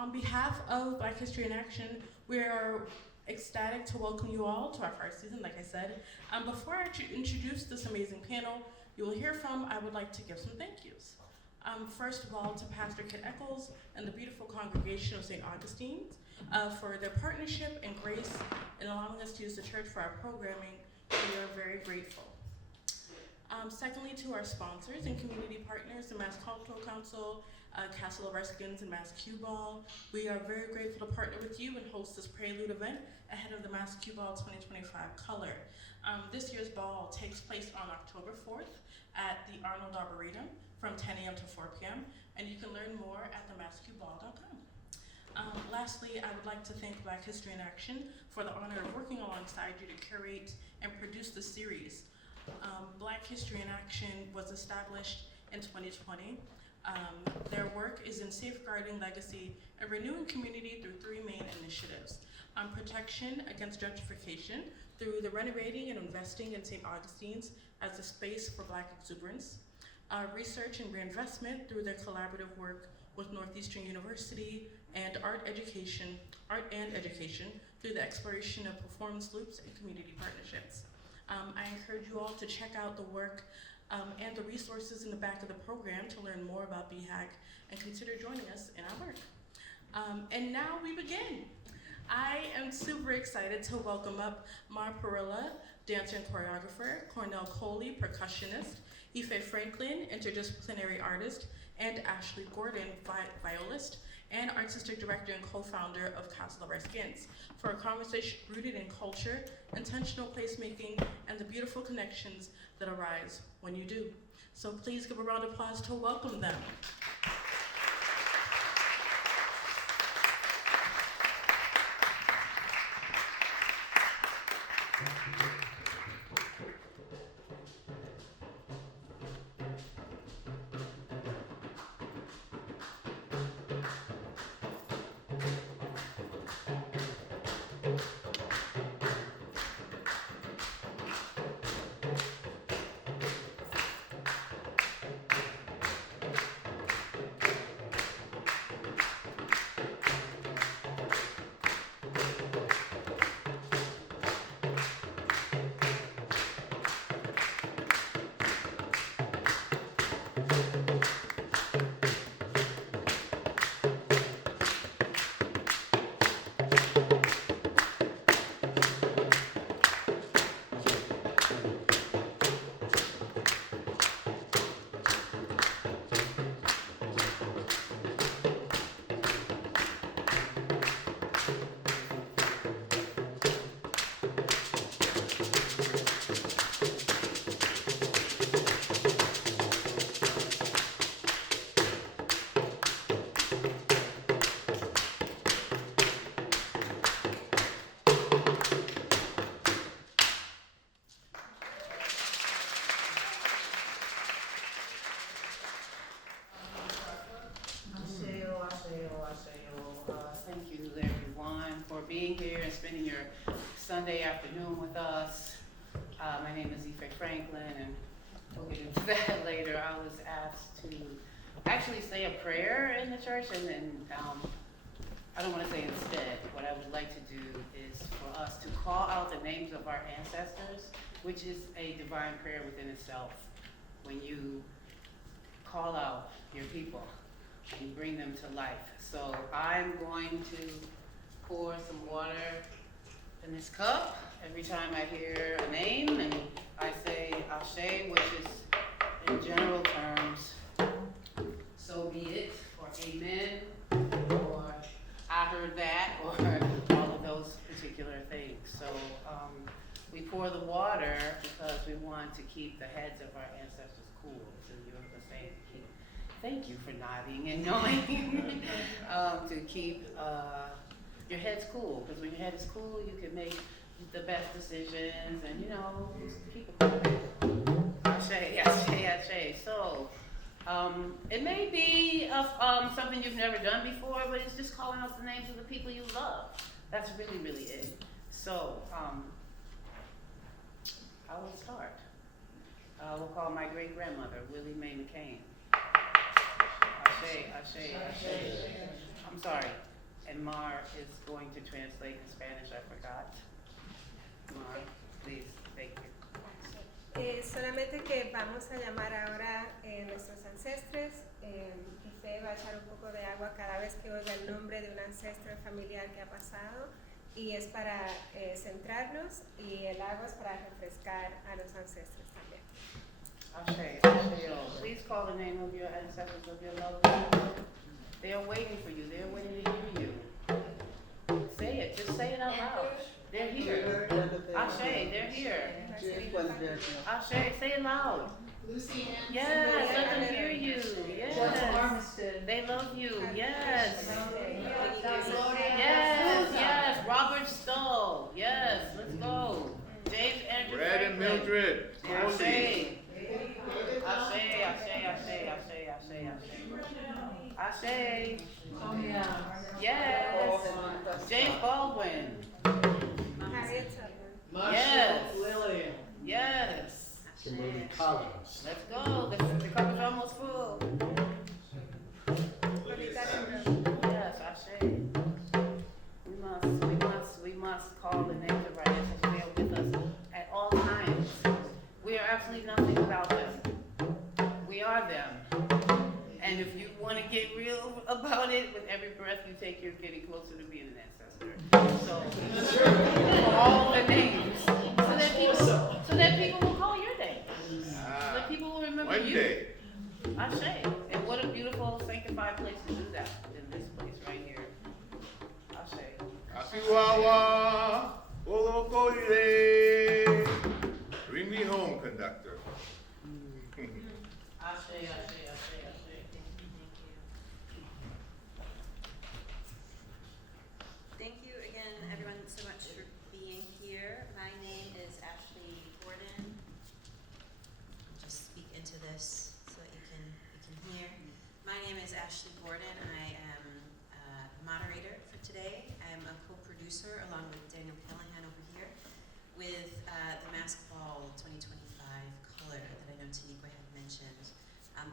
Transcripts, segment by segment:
On behalf of Black History in Action, we are ecstatic to welcome you all to our first season, like I said. Before I introduce this amazing panel you will hear from, I would like to give some thank yous. First of all, to Pastor Kit Eccles and the beautiful congregation of St. Augustine's for their partnership and grace in allowing us to use the church for our programming. We are very grateful. Secondly, to our sponsors and community partners, the Mass Cultural Council, Castle of Redskins, and MassQ Ball. We are very grateful to partner with you and host this prelude event ahead of the MassQ Ball 2025 Color. This year's ball takes place on October 4th at the Arnold Arboretum from 10 a.m. to 4 p.m. and you can learn more at themassqball.com. Lastly, I would like to thank Black History in Action for the honor of working alongside you to curate and produce the series. Black History in Action was established in 2020. Their work is in safeguarding legacy and renewing community through three main initiatives. Protection against gentrification through the renovating and investing in St. Augustine's as a space for Black exuberance. Research and reinvestment through their collaborative work with Northeastern University, and art and education through the exploration of performance loops and community partnerships. I encourage you all to check out the work and the resources in the back of the program to learn more about BHAG and consider joining us in our work. And now we begin. I am super excited to welcome up Parilla, dancer and choreographer, Cornell Coley, percussionist, Ifé Franklin, interdisciplinary artist, and Ashleigh Gordon, violist, and artistic director and co-founder of Castle of Redskins, for a conversation rooted in culture, intentional placemaking, and the beautiful connections that arise when you do. So please give a round of applause to welcome them. Being here and spending your Sunday afternoon with us. My name is Ifé Franklin, and we'll get into that later. I was asked to actually say a prayer in the church, and then I don't want to say instead. What I would like to do is for us to call out the names of our ancestors, which is a divine prayer within itself. When you call out your people and you bring them to life. So I'm going to pour some water in this cup every time I hear a name, and I say Ashleigh, which is in general terms, so be it, or amen, or I heard that, or all of those particular things. So we pour the water because we want to keep the heads of our ancestors cool. So you're saying, thank you for nodding and knowing to keep your head's cool, because when your head is cool, you can make the best decisions and, keep it cool. Ashleigh. So, it may be something you've never done before, but it's just calling out the names of the people you love. That's really, really it. So, I will start. We'll call my great-grandmother, Willie Mae McCain. Ashleigh. I'm sorry. Mar is going to translate in Spanish, I forgot. Mar, please, thank you. Solamente que vamos a llamar ahora nuestros ancestres. Ifé va a echar un poco de agua cada vez que oiga el nombre de un ancestro familiar que ha pasado, y es para centrarnos, y el agua es para refrescar a los ancestros también. Ashe, Asheo. Please call the name of your ancestors, of your loved ones. They are waiting for you. They are waiting to hear you. Say it. Just say it out loud. They're here. Ashe, they're here. Ashe, say it loud. Lucy Ann. Yes, let them hear you. Yes. They love you. Yes. Yes, yes. Robert Stoll. Yes, let's go. James Andrew Brad and Franklin. Mildred. Ashe. Coley. Ashe, Ashe, Ashe, Ashe, Ashe, Ashe. Ashe. Oh, yeah. Yes. James Baldwin. Harriet Tubman. Yes. Lillian. Yes. Kimberly Collins. Let's go. The cup is almost full. Yes, Ashe. We must call the names of our ancestors. They are with us at all times. We are absolutely nothing without them. We are them. And if you want to get real about it, with every breath you take, you're getting closer to being an ancestor. So, for all the names, so that people will call your name. So that people will remember One you. day. Ashe. And what a beautiful sanctified place to do that, in this place right here. Ashe. Akiwawa. Olokole. Bring me home, conductor. Ashe, Ashe, Ashe, Ashe. Thank you again, everyone, so much for being here. My name is Ashleigh Gordon. Just speak into this so that you can hear. My name is Ashleigh Gordon. I am a moderator for today. I am a co-producer along with Daniel Callahan over here with the MassQ Ball 2025 color that I know Taniqua had mentioned.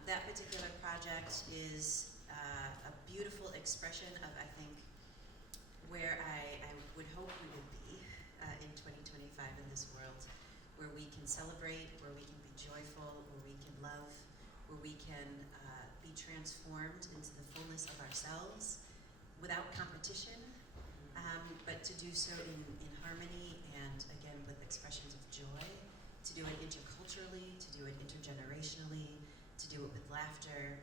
That particular project is a beautiful expression of, I think, where I would hope we would be in 2025 in this world, where we can celebrate, where we can be joyful, where we can love, where we can be transformed into the fullness of ourselves without competition, but to do so in harmony and, again, with expressions of joy, to do it interculturally, to do it intergenerationally, to do it with laughter,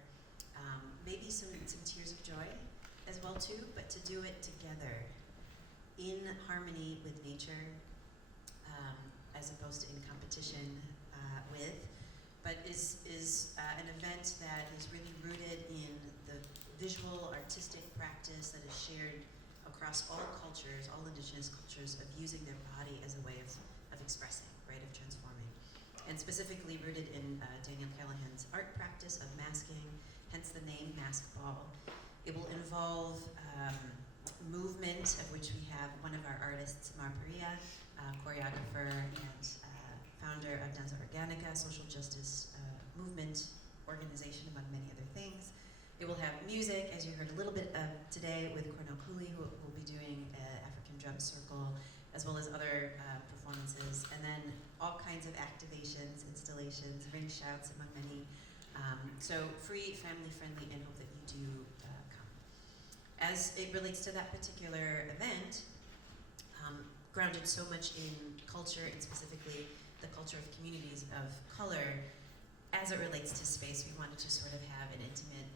maybe some tears of joy as well too, but to do it together in harmony with nature, as opposed to in competition with, but is an event that is really rooted in the visual, artistic practice that is shared across all cultures, all indigenous cultures, of using their body as a way of expressing, right, of transforming. And specifically rooted in Daniel Callahan's art practice of masking, hence the name MassQ Ball. It will involve movement, of which we have one of our artists, Parilla, choreographer and founder of Danza Organica, social justice movement organization, among many other things. It will have music, as you heard a little bit of today, with Cornell Coley, who will be doing African Drum Circle, as well as other performances, and then all kinds of activations, installations, ring shouts, among many. So free, family-friendly, and hope that you do come. As it relates to that particular event, grounded so much in culture, and specifically the culture of communities of color, as it relates to space, we wanted to sort of have an intimate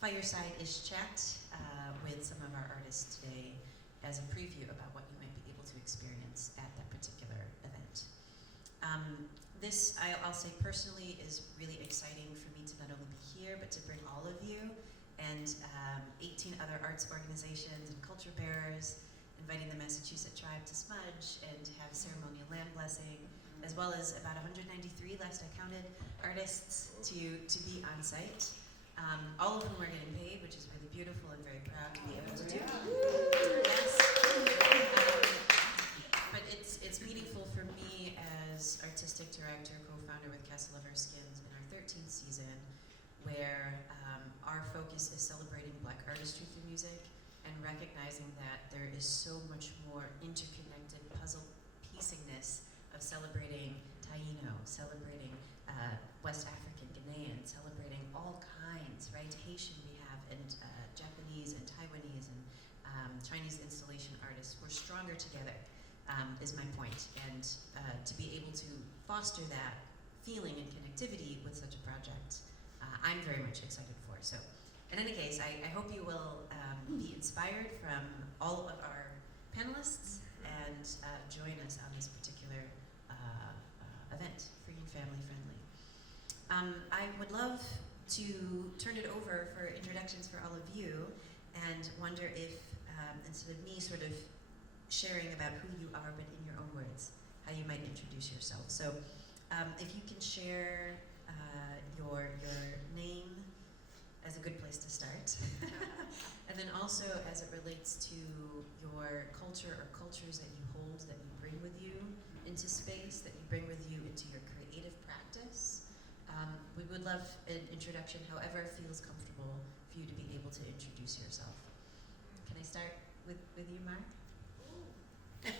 fireside-ish chat with some of our artists today as a preview about what you might be able to experience at that particular event. This, I'll say personally, is really exciting for me to not only be here, but to bring all of you and 18 other arts organizations and culture bearers, inviting the Massachusetts tribe to smudge and have ceremonial land blessing, as well as about 193, last I counted, artists to be on site. All of whom are getting paid, which is really beautiful and very proud to be able to do. Yes. But it's meaningful for me as artistic director, co-founder with Castle of Our Skins in our 13th season, where our focus is celebrating Black artistry through music, and recognizing that there is so much more interconnected puzzle piecingness of celebrating Taino, celebrating West African, Ghanaian, celebrating all kinds, right? Haitian we have, and Japanese and Taiwanese and Chinese installation artists. We're stronger together, is my point. And to be able to foster that feeling and connectivity with such a project, I'm very much excited for. So, in any case, I hope you will be inspired from all of our panelists and join us on this particular event, free and family friendly. I would love to turn it over for introductions for all of you, and wonder if, instead of me sort of sharing about who you are, but in your own words, how you might introduce yourself. So, if you can share your name as a good place to start, and then also as it relates to your culture or cultures that you hold, that you bring with you into space, that you bring with you into your creative practice. We would love an introduction, however feels comfortable for you to be able to introduce yourself. Can I start with you, Mark? Hi.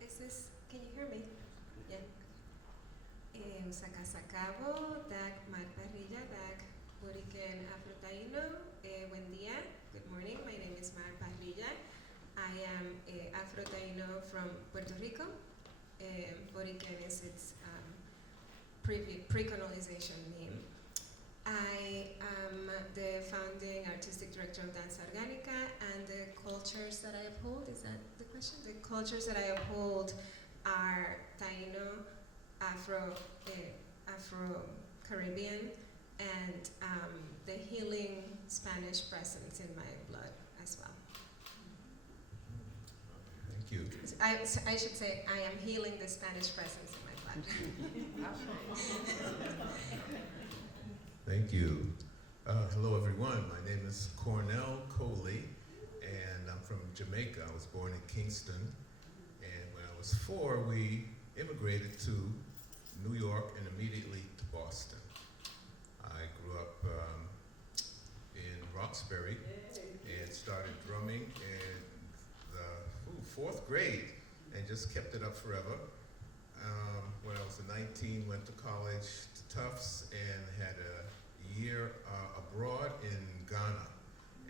Is this, can you hear me? Yeah. Sakasakabo, Dak Mar Parilla, Dak Boriken Afro-Taino. Buen día. Good morning. My name is Mar Parilla. I am Afro-Taino from Puerto Rico. Boriken is its pre-colonization name. I am the founding artistic director of Danza Orgánica, and the cultures that I uphold, is that the question? The cultures that I uphold are Taino, Afro-Caribbean, and the healing Spanish presence in my blood as well. Thank you. I should say I am healing the Spanish presence in my blood. Thank you. Hello, everyone. My name is Cornell Coley, and I'm from Jamaica. I was born in Kingston, and when I was 4, we immigrated to New York and immediately to Boston. I grew up in Roxbury and started drumming in the 4th grade and just kept it up forever. When I was 19, went to college to Tufts and had a year abroad in Ghana.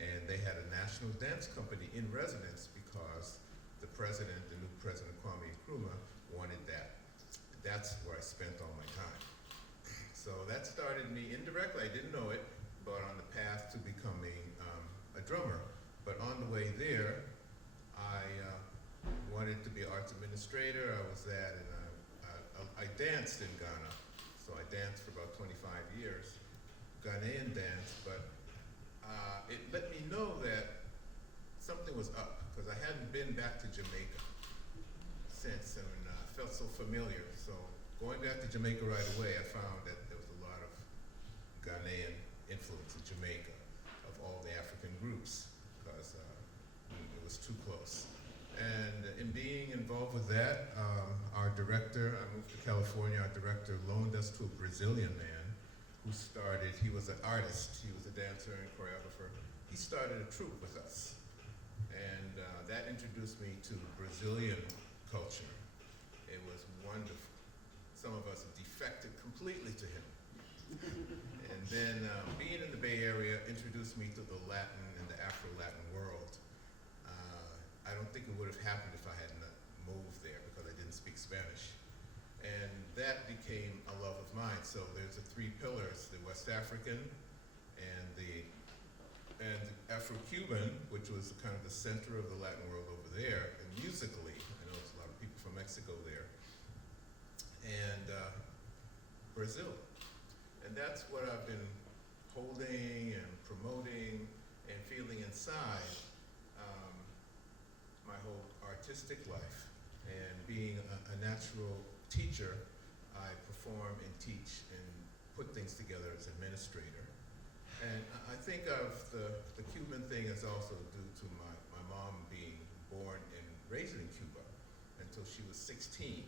And they had a national dance company in residence because the president, the new president, Kwame Nkrumah, wanted that. That's where I spent all my time. So that started me indirectly, I didn't know it, but on the path to becoming a drummer. But on the way there, I wanted to be an arts administrator. I was that, and I danced in Ghana. So I danced for about 25 years, Ghanaian dance, but it let me know that something was up, because I hadn't been back to Jamaica since, and I felt so familiar. So going back to Jamaica right away, I found that there was a lot of Ghanaian influence in Jamaica, of all the African groups, because it was too close. And in being involved with that, our director, I moved to California, our director loaned us to a Brazilian man who started, he was an artist, he was a dancer and choreographer. He started a troupe with us. And that introduced me to Brazilian culture. It was wonderful. Some of us defected completely to him. And then being in the Bay Area introduced me to the Latin and the Afro-Latin world. I don't think it would have happened if I hadn't moved there, because I didn't speak Spanish. And that became a love of mine. So there's the 3 pillars, the West African and the Afro-Cuban, which was kind of the center of the Latin world over there, and musically, I know there's a lot of people from Mexico there, and Brazil. And that's what I've been holding and promoting and feeling inside my whole artistic life. And being a natural teacher, I perform and teach and put things together as administrator. And I think of the Cuban thing is also due to my mom being born and raised in Cuba until she was 16.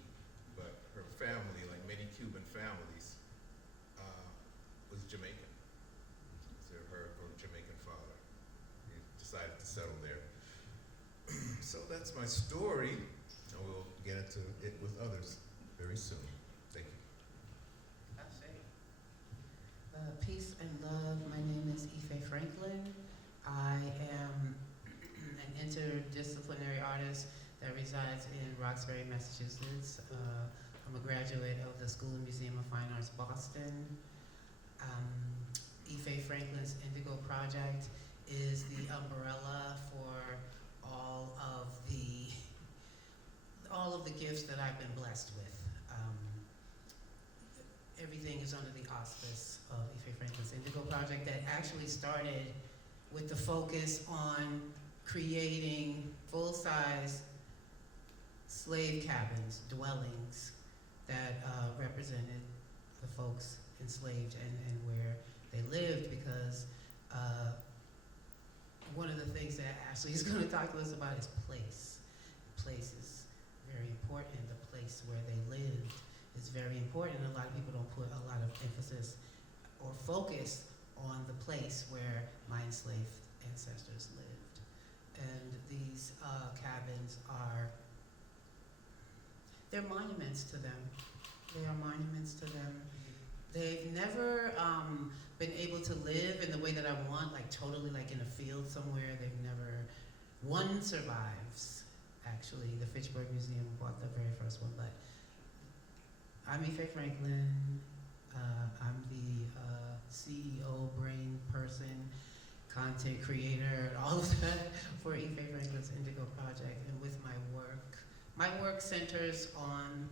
But her family, like many Cuban families, was Jamaican. So her Jamaican father. He to settle there. So that's my story, and we'll get into it with others very soon. Thank you. I see. Peace and love. My name is Ifé Franklin. I am an interdisciplinary artist that resides in Roxbury, Massachusetts. I'm a graduate of the School and Museum of Fine Arts, Boston. Ifé Franklin's Indigo Project is the umbrella for all of the gifts that I've been blessed with. Everything is under the auspice of Ifé Franklin's Indigo Project that actually started with the focus on creating full-size slave cabins, dwellings that represented the folks enslaved and where they lived, because one of the things that Ashleigh is going to talk to us about is place. Place is very important. The place where they lived is very important. A lot of people don't put a lot of emphasis or focus on the place where my enslaved ancestors lived. And these cabins they're monuments to them. They are monuments to them. They've never been able to live in the way that I want, like totally like in a field somewhere. They've never, one survives, actually. The Fitchburg Museum bought the very first one, but I'm Ifé Franklin. I'm the CEO, brain person, content creator, and all of that for Ifé Franklin's Indigo Project. And with my work centers on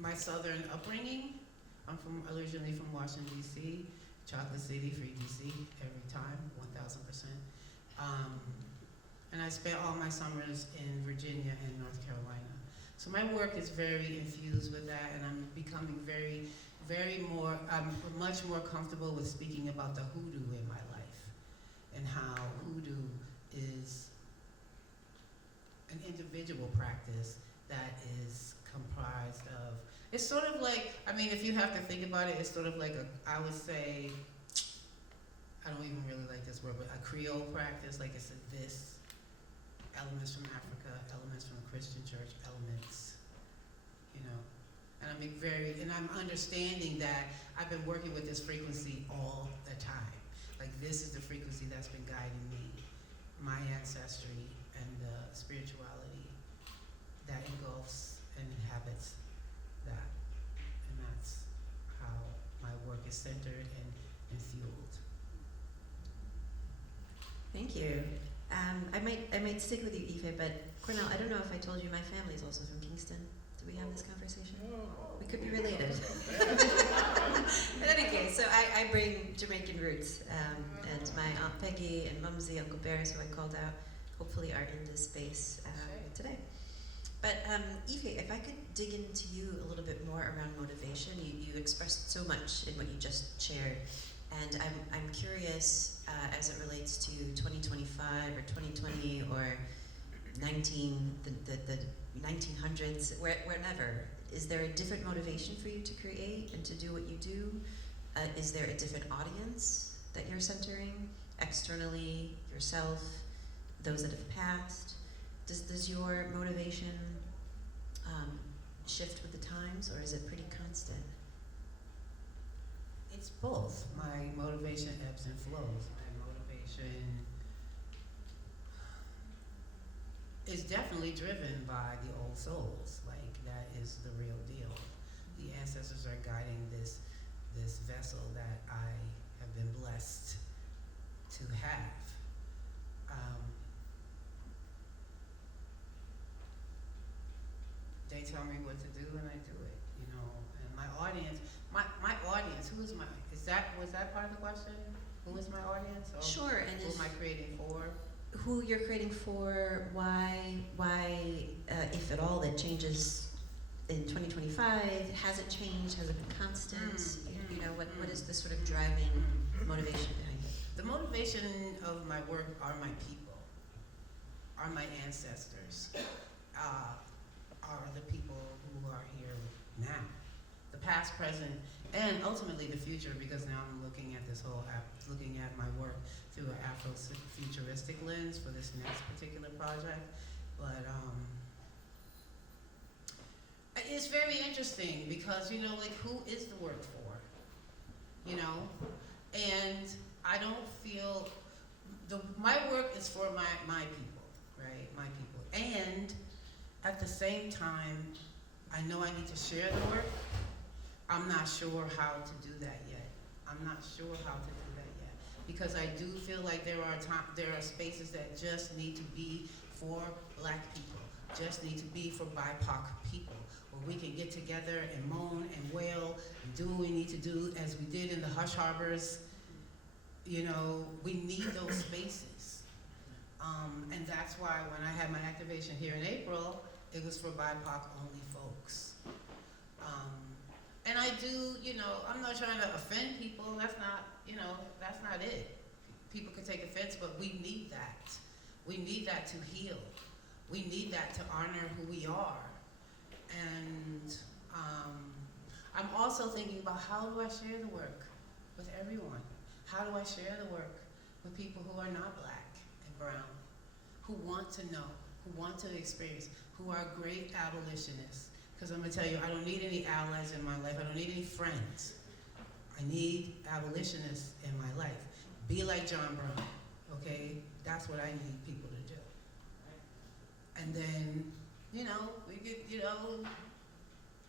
my southern upbringing. I'm originally from Washington, D.C., Chocolate City, free D.C. every time, 1,000%. And I spent all my summers in Virginia and North Carolina. So my work is very infused with that, and I'm becoming I'm much more comfortable with speaking about the hoodoo in my life, and how hoodoo is an individual practice that is comprised of, it's sort of like, I mean, if you have to think about it, it's sort of like I would say, I don't even really like this word, but a Creole practice, like it's this, elements from Africa, elements from the Christian church, elements, you know. And I'm understanding that I've been working with this frequency all the time. Like this is the frequency that's been guiding me, my ancestry and the spirituality that engulfs and inhabits that. And that's how my work is centered and fueled. Thank you. I might stick with you, Ifé, but Cornell, I don't know if I told you my family's also from Kingston. Did we have this conversation? We could be related. In any case, so I bring Jamaican roots, and my Aunt Peggy and Mumsy, Uncle Barris, who I called out, hopefully are in this space today. But Ifé, if I could dig into you a little bit more around motivation, you expressed so much in what you just shared, and I'm curious as it relates to 2025 or 2020 or the 1900s, whenever. Is there a different motivation for you to create and to do what you do? Is there a different audience that you're centering? Externally, yourself, those that have passed? Does your motivation shift with the times, or is it pretty constant? It's both. My motivation ebbs and flows. My motivation is definitely driven by the old souls. Like, that is the real deal. The ancestors are guiding this vessel that I have been blessed to have. They tell me what to do and I do it, you know. And my audience, was that part of the question? Who is my audience? Or Sure, and who am I creating for? who you're creating for, why, if at all, that changes in 2025, has it changed, has it been constant? You know, what is the sort of driving motivation behind it? The motivation of my work are my people, are my ancestors, are the people who are here now. the past, present, and ultimately the future, because now I'm looking at this whole, looking at my work through an Afro-futuristic lens for this next particular project. But it's very interesting because, you know, like, who is the work for? You know? And I don't feel, my work is for my people, right? My people. And at the same time, I know I need to share the work. I'm not sure how to do that yet. I'm not sure how to do that yet. Because I do feel like there are spaces that just need to be for Black people, just need to be for BIPOC people, where we can get together and moan and wail and do what we need to do, as we did in the Hush Harbors. You know, we need those spaces. And that's why when I had my activation here in April, it was for BIPOC only folks. And I do, you know, I'm not trying to offend people, that's not, you know, that's not it. People can take offense, but we need that. We need that to heal. We need that to honor who we are. And I'm also thinking about, how do I share the work with everyone? How do I share the work with people who are not Black and brown, who want to know, who want to experience, who are great abolitionists? Because I'm gonna tell you, I don't need any allies in my life. I don't need any friends. I need abolitionists in my life. Be like John Brown, okay? That's what I need people to do. And then, you know, we get, you know,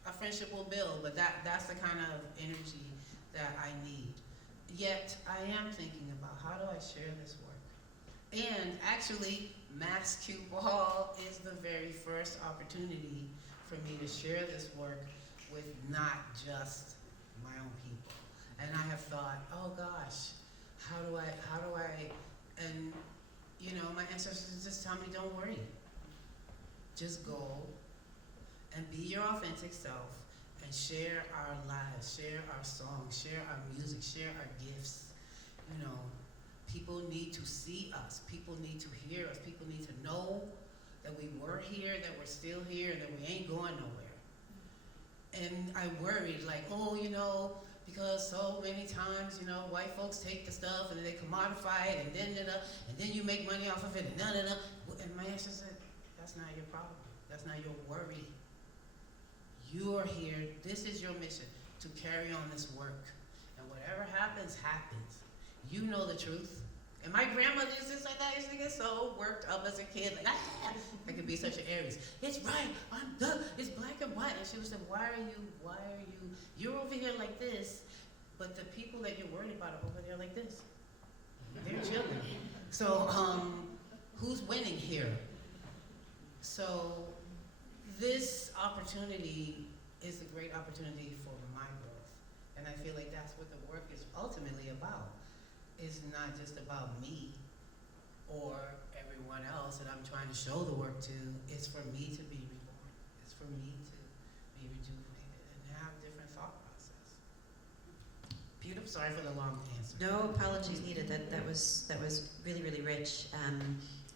a friendship will build, but that's the kind of energy that I need. Yet, I am thinking about, how do I share this work? And actually, MassQ Ball is the very first opportunity for me to share this work with not just my own people. And I have thought, oh gosh, how do I, and you know, my ancestors just tell me, don't worry. Just go and be your authentic self and share our lives, share our songs, share our music, share our gifts. You know, people need to see us, people need to hear us, people need to know that we were here, that we're still here, and that we ain't going nowhere. And I worried, like, oh, you know, because so many times, you know, white folks take the stuff and then they commodify it, and then you make money off of it, and And my answer said, that's not your problem. That's not your worry. You're here, this is your mission, to carry on this work. And whatever happens, happens. You know the truth. And my grandmother used to say that. I used to get so worked up as a kid, like, I could be such an Aries. It's right, it's black and white. And she would say, why are you, you're over here like this, but the people that you're worried about are over there like this. They're chilling. So, who's winning here? So, this opportunity is a great opportunity for my growth. And I feel like that's what the work is ultimately about. It's not just about me or everyone else that I'm trying to show the work to. It's for me to be reborn. It's for me to be rejuvenated and have different thought process. Beautiful. Sorry for the long answer. No apologies needed. That was really, really rich.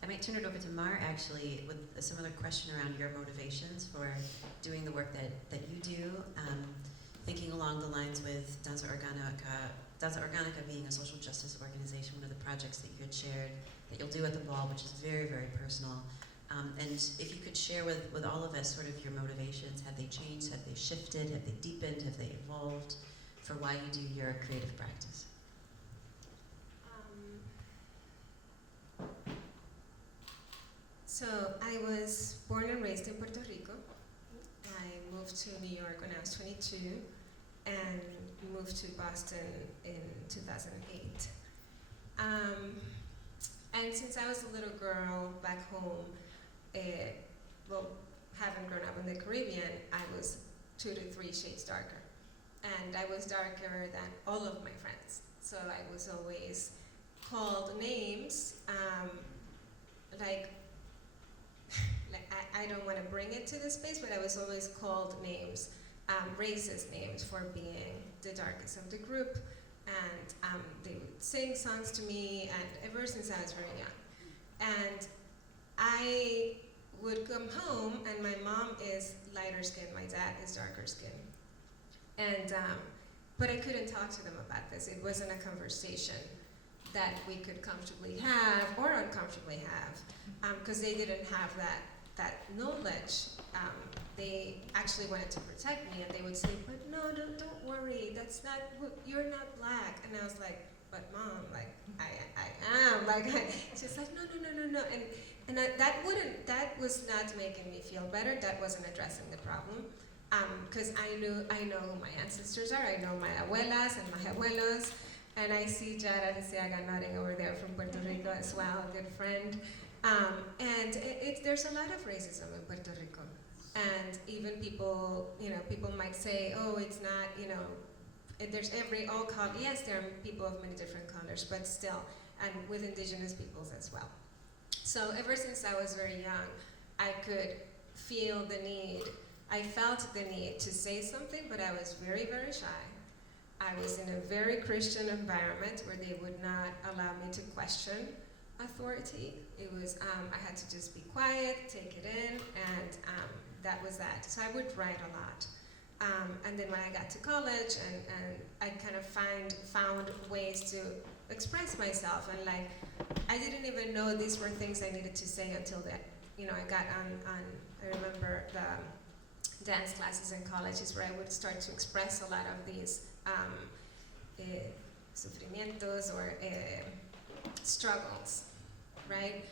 I might turn it over to Mar, actually, with a similar question around your motivations for doing the work that you do. Thinking along the lines with Danza Organica being a social justice organization, one of the projects that you had shared that you'll do at the ball, which is very, very personal. And if you could share with all of us sort of your motivations, have they changed, have they shifted, have they deepened, have they evolved for why you do your creative practice? So I was born and raised in Puerto Rico. I moved to New York when I was 22 and moved to Boston in 2008. And since I was a little girl back home, having grown up in the Caribbean, I was 2 to 3 shades darker. And I was darker than all of my friends. So I was always called names, I don't want to bring it to this space, but I was always called names, racist names, for being the darkest of the group. And they would sing songs to me, and ever since I was very young. And I would come home, and my mom is lighter skinned, my dad is darker skinned. And, but I couldn't talk to them about this. It wasn't a conversation that we could comfortably have or uncomfortably have, because they didn't have that knowledge. They actually wanted to protect me, and they would say, but no, don't worry, that's not, you're not black. And I was like, but mom, like, I am, like, she's like, no. And that was not making me feel better. That wasn't addressing the problem. Because I know who my ancestors are. I know my abuelas and my abuelos. And I see Yara Lisiaga nodding over there from Puerto Rico as well, a good friend. And there's a lot of racism in Puerto Rico. And even people might say, oh, it's not, there's all color. Yes, there are people of many different colors, but still, and with indigenous peoples as well. So ever since I was very young, I could feel the need. I felt the need to say something, but I was very, very shy. I was in a very Christian environment where they would not allow me to question authority. It was, I had to just be quiet, take it in, and that was that. So I would write a lot. And then when I got to college, and I kind of found ways to express myself, and like, I didn't even know these were things I needed to say until that, I got on I remember the dance classes in college is where I would start to express a lot of these sufrimientos or struggles, right?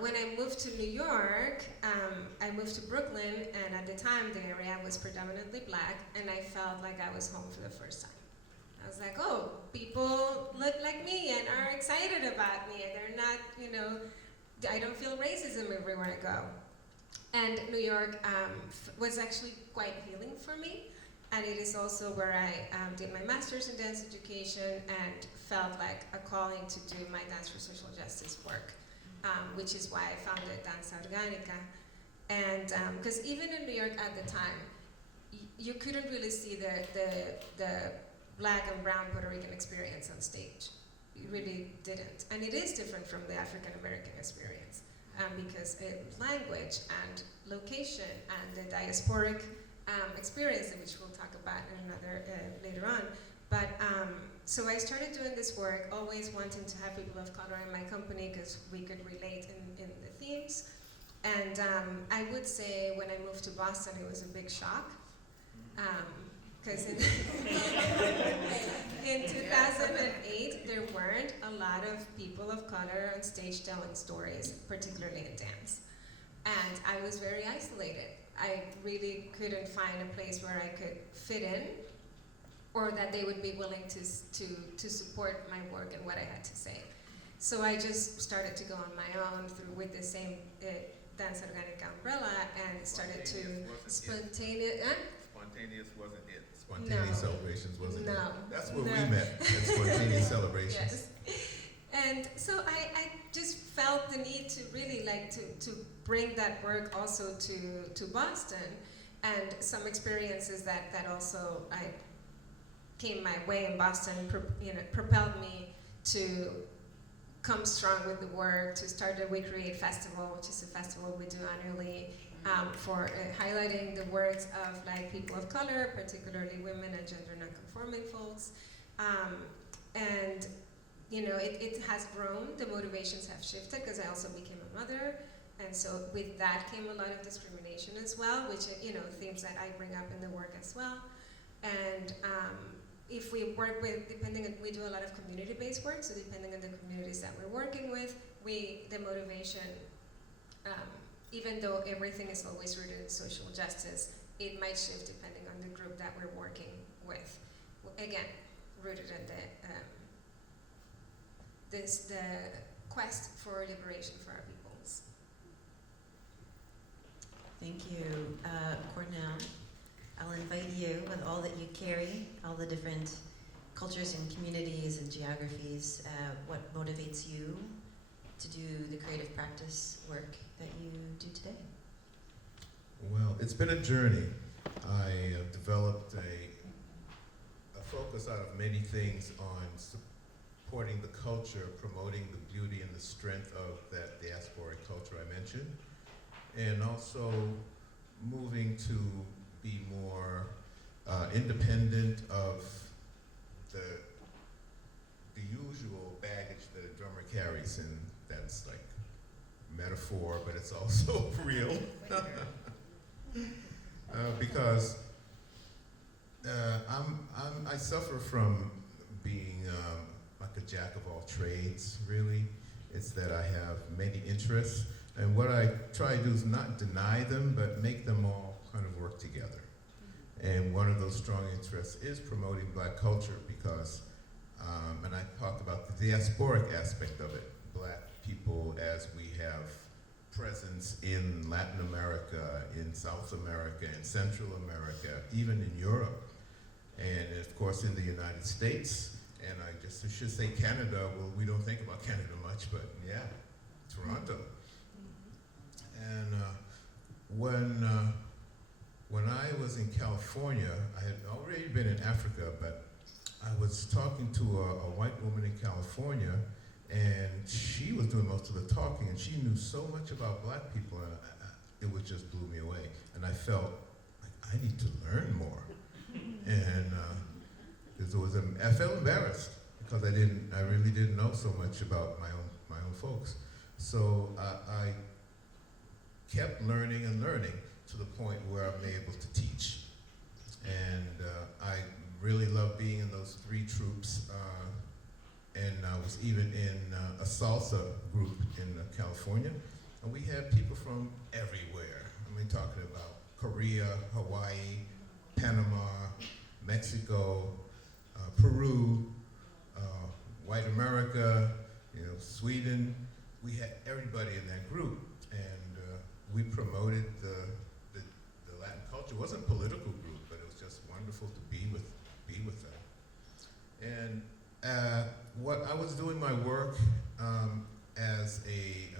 When I moved to New York, I moved to Brooklyn, and at the time the area was predominantly black, and I felt like I was home for the first time. I was like, oh, people look like me and are excited about me, and they're not, I don't feel racism everywhere I go. And New York was actually quite healing for me, and it is also where I did my master's in dance education and felt like a calling to do my Dance for Social Justice work. Which is why I founded Danza Orgánica. And because even in New York at the time, you couldn't really see the black and brown Puerto Rican experience on stage. You really didn't. And it is different from the African American experience because language and location and the diasporic experience, which we'll talk about in another later on. But so I started doing this work, always wanting to have people of color in my company because we could relate in the themes. And I would say when I moved to Boston, it was a big shock. Because in 2008, there weren't a lot of people of color on stage telling stories, particularly in dance. And I was very isolated. I really couldn't find a place where I could fit in, or that they would be willing to support my work and what I had to say. So I just started to go on my own with the same Danza Orgánica umbrella and started to spontaneous wasn't it. Spontaneous celebrations wasn't it. No. That's where we met, at spontaneous celebrations. Yes. And so I just felt the need to really to bring that work also to Boston, and some experiences that also came my way in Boston, propelled me to come strong with the work, to start the We Create Festival, which is a festival we do annually for highlighting the works of people of color, particularly women and gender non-conforming folks. And it has grown, the motivations have shifted because I also became a mother, and so with that came a lot of discrimination as well, which themes that I bring up in the work as well. And if we work with, we do a lot of community-based work, so depending on the communities that we're working with, the motivation, even though everything is always rooted in social justice, it might shift depending on the group that we're working with. Again, rooted in the quest for liberation for our peoples. Thank you, Cornell. I'll invite you, with all that you carry, all the different cultures and communities and geographies, what motivates you to do the creative practice work that you do today? Well, it's been a journey. I have developed a focus out of many things on supporting the culture, promoting the beauty and the strength of that diasporic culture I mentioned, and also moving to be more independent of the usual baggage that a drummer carries, and that's like metaphor, but it's also real. Because I suffer from being like a jack of all trades, really. It's that I have many interests, and what I try to do is not deny them, but make them all kind of work together. And one of those strong interests is promoting Black culture because, and I talked about the diasporic aspect of it, Black people as we have presence in Latin America, in South America, in Central America, even in Europe, and of course in the United States, and I just should say Canada. Well, we don't think about Canada much, but yeah, Toronto. And when I was in California, I had already been in Africa, but I was talking to a white woman in California, and she was doing most of the talking, and she knew so much about Black people, and it would just blew me away. And I felt like I need to learn more. And I felt embarrassed because I really didn't know so much about my own folks. So I kept learning and learning to the point where I'm able to teach. And I really love being in those 3 troops. And I was even in a salsa group in California. And we had people from everywhere. I mean, talking about Korea, Hawaii, Panama, Mexico, Peru, white America, Sweden. We had everybody in that group, and we promoted the Latin culture. It wasn't a political group, but it was just wonderful to be with them. And what I was doing my work as a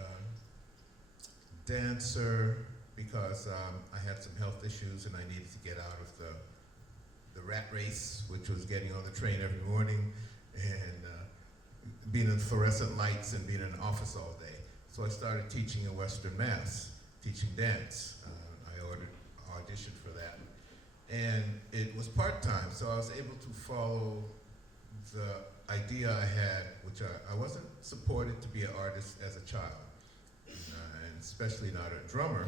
dancer because I had some health issues and I needed to get out of the rat race, which was getting on the train every morning and being in fluorescent lights and being in an office all day. So I started teaching in Western Mass, teaching dance. I auditioned for that. And it was part-time, so I was able to follow the idea I had, which I wasn't supported to be an artist as a child, and especially not a drummer.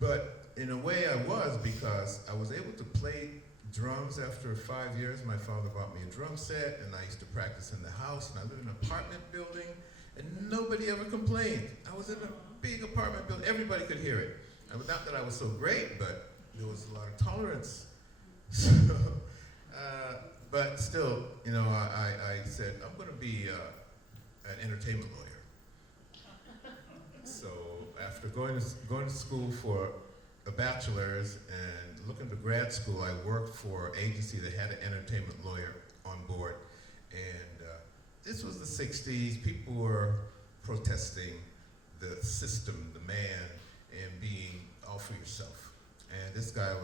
But in a way I was, because I was able to play drums after 5 years. My father bought me a drum set, and I used to practice in the house, and I lived in an apartment building, and nobody ever complained. I was in a big apartment building, everybody could hear it. And not that I was so great, but there was a lot of tolerance. So, but still, I said, I'm gonna be an entertainment lawyer. So after going to school for a bachelor's and looking to grad school, I worked for an agency that had an entertainment lawyer on board. And this was the 60s. People were protesting the system, the man, and being all for yourself. And this guy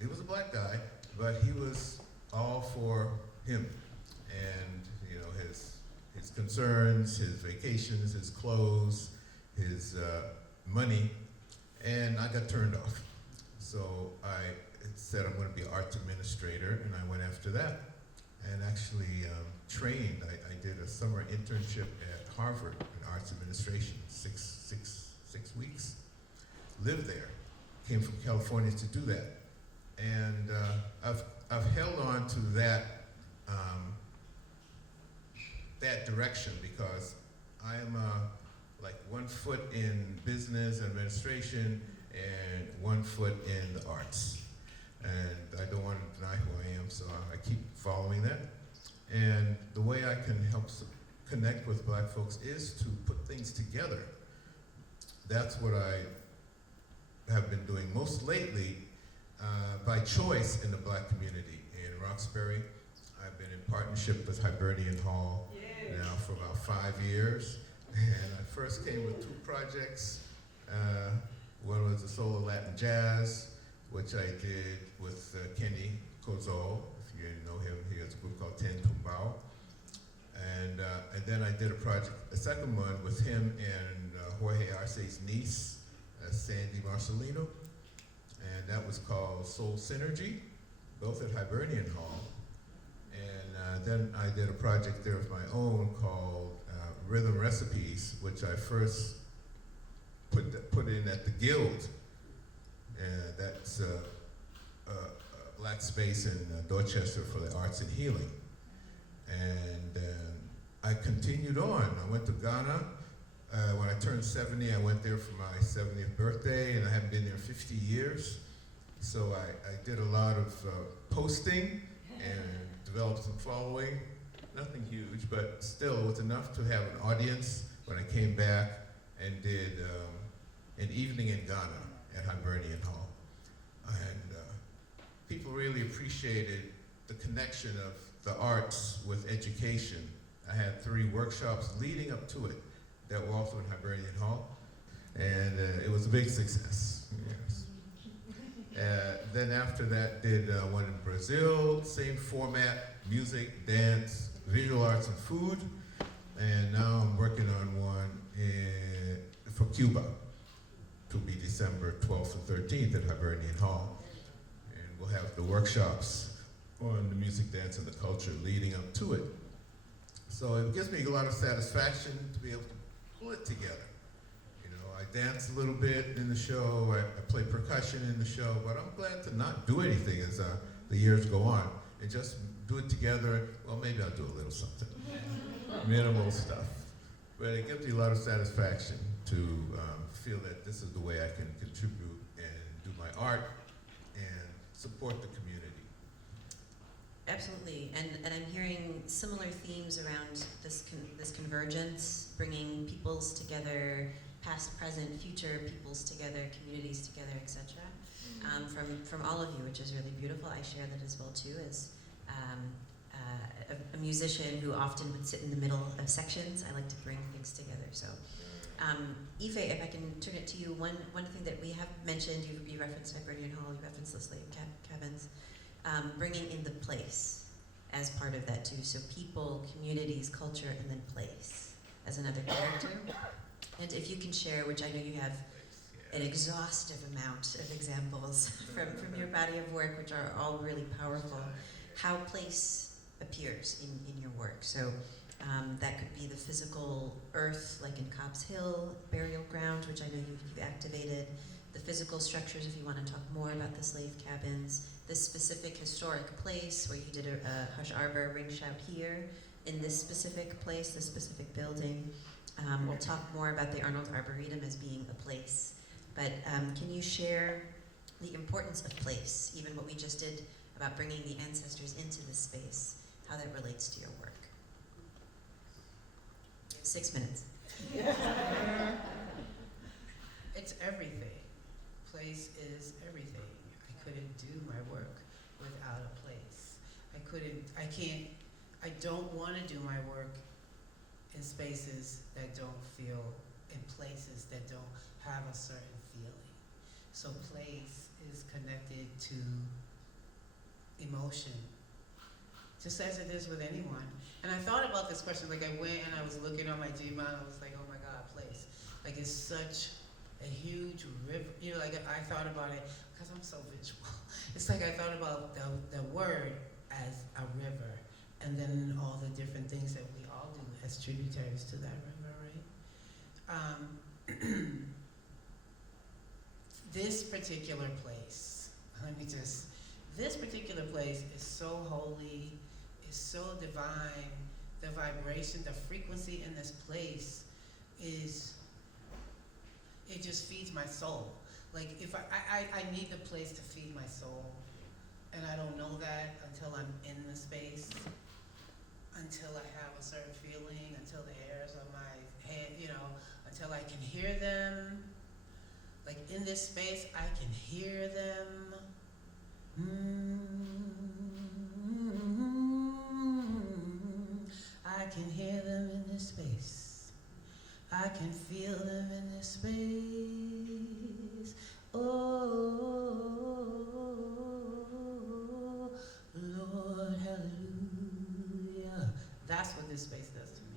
he was a Black guy, but he was all for him. And his concerns, his vacations, his clothes, his money, and I got turned off. So I said I'm going to be an arts administrator, and I went after that, and actually trained. I did a summer internship at Harvard in arts administration, six weeks. Lived there, came from California to do that, and I've held on to that direction because I am like 1 foot in business administration and 1 foot in the arts. And I don't want to deny who I am, so I keep following that. And the way I can help connect with Black folks is to put things together. That's what I have been doing most lately by choice in the Black community. In Roxbury, I've been in partnership with Hibernian Hall now for about 5 years. And I first came with 2 projects. One was the solo Latin jazz, which I did with Kenny Kozol. If you know him, he has a group called Ten Tumbao. And then I did a second one with him and Jorge Arce's niece, Sandy Marcelino. And that was called Soul Synergy. both at Hibernian Hall, and then I did a project there of my own called Rhythm Recipes, which I first put in at the Guild, and that's a black space in Dorchester for the arts and healing. And I continued on. I went to Ghana. When I turned 70, I went there for my 70th birthday, and I haven't been there 50 years. So I did a lot of posting and developed some following. Nothing huge, but still it was enough to have an audience when I came back and did an evening in Ghana at Hibernian Hall. And people really appreciated the connection of the arts with education. I had 3 workshops leading up to it that were also in Hibernian Hall, and it was a big success. Yes. Then after that, did one in Brazil, same format, music, dance, visual arts, and food. And now I'm working on one for Cuba, to be December 12th and 13th at Hibernian Hall. And we'll have the workshops on the music, dance, and the culture leading up to it. So it gives me a lot of satisfaction to be able to pull it together. You know, I dance a little bit in the show, I play percussion in the show, but I'm glad to not do anything as the years go on and just do it together. Well, maybe I'll do a little something, minimal stuff. But it gives me a lot of satisfaction to feel that this is the way I can contribute and do my art and support the community. Absolutely, and I'm hearing similar themes around this convergence, bringing peoples together, past, present, future peoples together, communities together, etc. From all of you, which is really beautiful. I share that as well too, as a musician who often would sit in the middle of sections. I like to bring things together. So, Ifé, if I can turn it to you, one thing that we have mentioned, you referenced Hibernian Hall, you referenced the slave cabins. Bringing in the place as part of that too. So people, communities, culture, and then place as another character. And if you can share, which I know you have an exhaustive amount of examples from your body of work, which are all really powerful, how place appears in your work. So that could be the physical earth, like in Cobb's Hill, burial ground, which I know you've activated, the physical structures, if you want to talk more about the slave cabins, this specific historic place where you did a Hush Arbor ring shout here in this specific place, this specific building. We'll talk more about the Arnold Arboretum as being a place, but can you share the importance of place, even what we just did about bringing the ancestors into this space, how that relates to your work? 6 minutes. It's everything. Place is everything. I couldn't do my work without a place. I don't want to do my work in spaces that don't feel, in places that don't have a certain feeling. So place is connected to emotion, just as it is with anyone. And I thought about this question, like I went and I was looking on my Gmail and I was like, oh my God, place. Like it's such a huge river, you know, like I thought about it, because I'm so visual. It's like I thought about the word as a river, and then all the different things that we all do as tributaries to that river, right? This particular place, this particular place is so holy, is so divine. The vibration, the frequency in this place is, it just feeds my soul. Like if I need the place to feed my soul, and I don't know that until I'm in the space, until I have a certain feeling, until the hairs on my head, you know, until I can hear them. Like in this space, I can hear them. I can hear them in this space. I can feel them in this space. Oh, Lord, hallelujah. That's what this space does to me.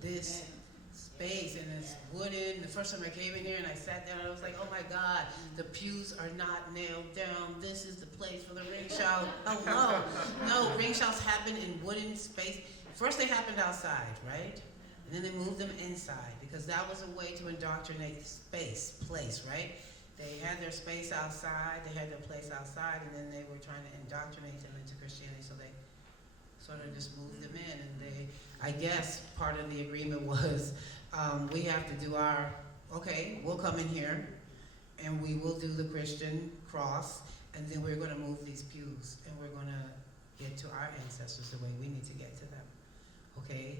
This space, and it's wooden. The first time I came in here and I sat down, I was like, oh my God, the pews are not nailed down. This is the place for the ring shout. Hello. No, ring shouts happen in wooden space. First they happened outside, right? And then they moved them inside because that was a way to indoctrinate place, right? They had their space outside, they had their place outside, and then they were trying to indoctrinate them into Christianity, so they sort of just moved them in, and I guess part of the agreement was, we have to do okay, we'll come in here, and we will do the Christian cross, and then we're gonna move these pews, and we're gonna get to our ancestors the way we need to get to them, okay?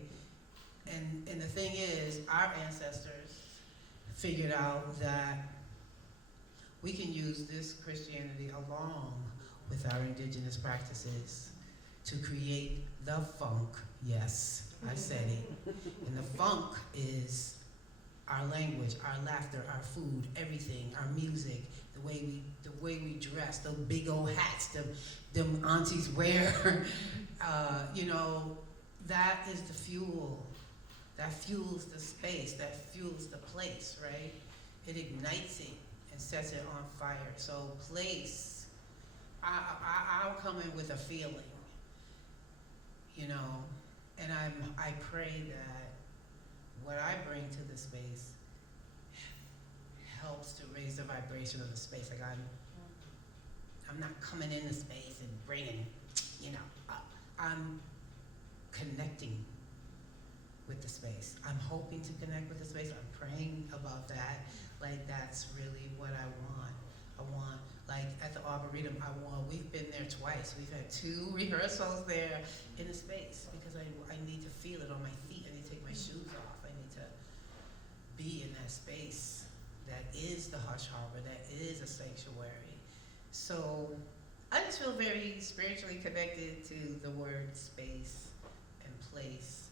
And the thing is, our ancestors figured out that we can use this Christianity along with our indigenous practices to create the funk. Yes, I said it. And the funk is our language, our laughter, our food, everything, our music, the way we dress, the big old hats, them aunties wear. That is the fuel. That fuels the space, that fuels the place, right? It ignites it and sets it on fire. So place, I'll come in with a feeling, and I pray that what I bring to the space helps to raise the vibration of the space. Like I'm not coming in the space and bringing, I'm connecting with the space. I'm hoping to connect with the space. I'm praying about that. Like that's really what I want. Like at the Arboretum, we've been there twice. We've had 2 rehearsals there in the space because I need to feel it on my feet. I need to take my shoes off. I need to be in that space that is the hush harbor, that is a sanctuary. So I just feel very spiritually connected to the word space and place.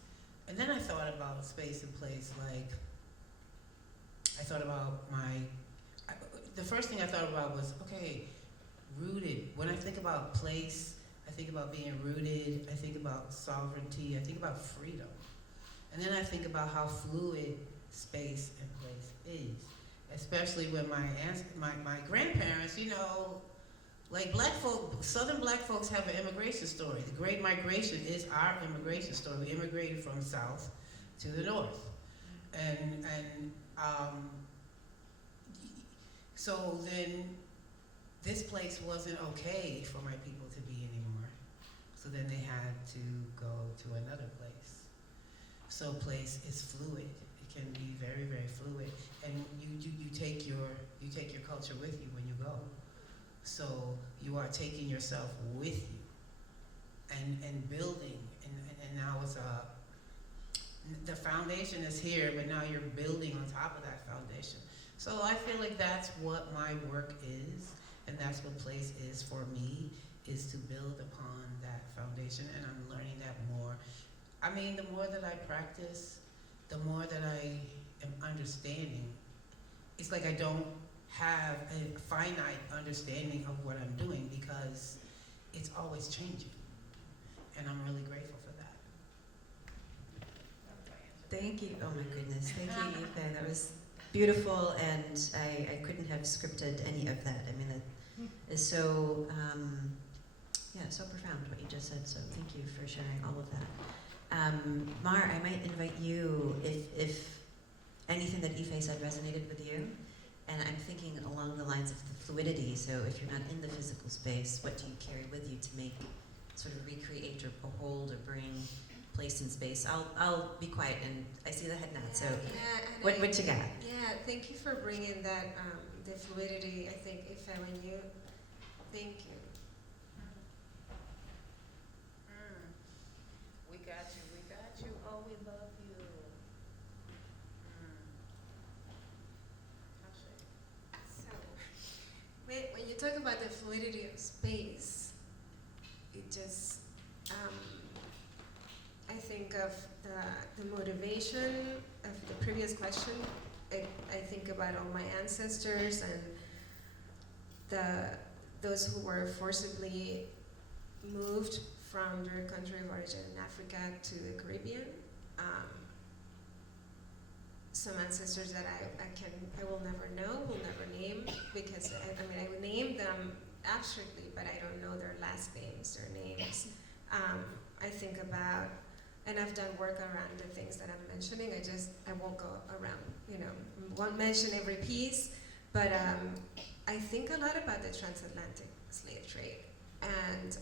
And then I thought about space and place, like I thought about the first thing I thought about was, okay, rooted. When I think about place, I think about being rooted, I think about sovereignty, I think about freedom. And then I think about how fluid space and place is, especially when my grandparents, like Southern black folks have an immigration story. The Great Migration is our immigration story. We immigrated from south to the north. So then this place wasn't okay for my people to be anymore. So then they had to go to another place. So place is fluid. It can be very, very fluid. And you take your culture with you when you go. So you are taking yourself with you and building, and now the foundation is here, but now you're building on top of that foundation. So I feel like that's what my work is, and that's what place is for me, is to build upon that foundation, and I'm learning that more. I mean, the more that I practice, the more that I am understanding. It's like I don't have a finite understanding of what I'm doing because it's always changing, and I'm really grateful for that. Thank you. Oh my goodness. Thank you, Ifé. That was beautiful, and I couldn't have scripted any of that. I mean, that is so, so profound what you just said, so thank you for sharing all of that. Mar, I might invite you, if anything that Ifé said resonated with you, and I'm thinking along the lines of the fluidity, so if you're not in the physical space, what do you carry with you to make, sort of recreate or hold or bring place and space? I'll be quiet, and I see the head nod, so what you got? Yeah, thank you for bringing that, the fluidity. I think, Ifé, when you, thank you. We got you. Oh, we love you. So, when you talk about the fluidity of space, it just, I think of the motivation of the previous question. I think about all my ancestors and those who were forcibly moved from their country of origin in Africa to the Caribbean. some ancestors that I will never know, will never name, because I would name them abstractly, but I don't know their last names, their names. I think about, and I've done work around the things that I'm mentioning. I won't go around, won't mention every piece, but I think a lot about the transatlantic slave trade. And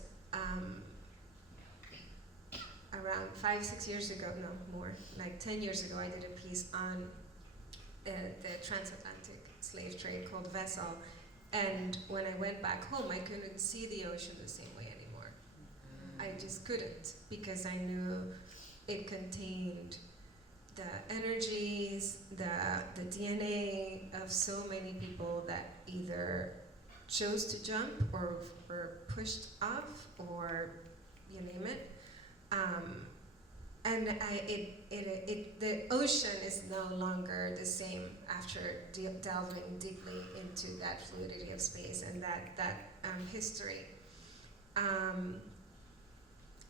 around 5-6 years ago, no more, like 10 years ago, I did a piece on the transatlantic slave trade called Vessel. And when I went back home, I couldn't see the ocean the same way anymore. I just couldn't, because I knew it contained the energies, the DNA of so many people that either chose to jump or were pushed off, or you name it. And the ocean is no longer the same after delving deeply into that fluidity of space and that history.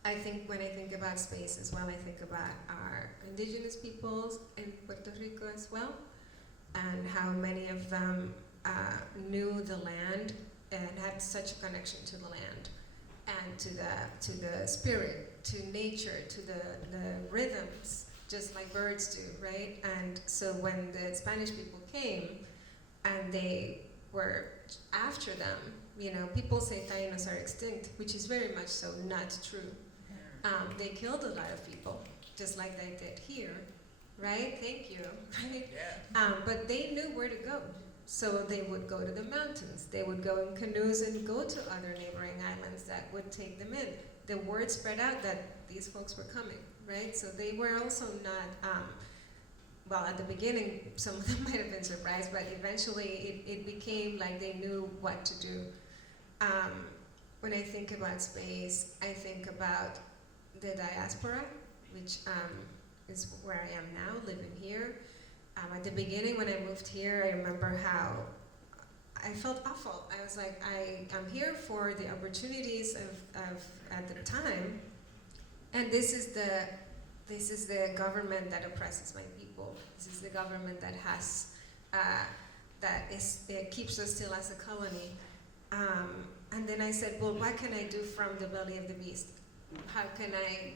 I think when I think about space as well, I think about our indigenous peoples in Puerto Rico as well, and how many of them knew the land and had such a connection to the land and to the spirit, to nature, to the rhythms, just like birds do, right? And so when the Spanish people came and they were after them, people say Taínos are extinct, which is very much so not true. They killed a lot of people, just like they did here, right? Thank you, right? Yeah. But they knew where to go. So they would go to the mountains. They would go in canoes and go to other neighboring islands that would take them in. The word spread out that these folks were coming, right? So they were also not, well, at the beginning, some of them might have been surprised, but eventually it became like they knew what to do. When I think about space, I think about the diaspora, which is where I am now, living here. At the beginning, when I moved here, I remember how I felt awful. I was like, I'm here for the opportunities of at the time, and this is the government that oppresses my people. This is the government that has it keeps us still as a colony. And then I said, well, what can I do from the belly of the beast? How can I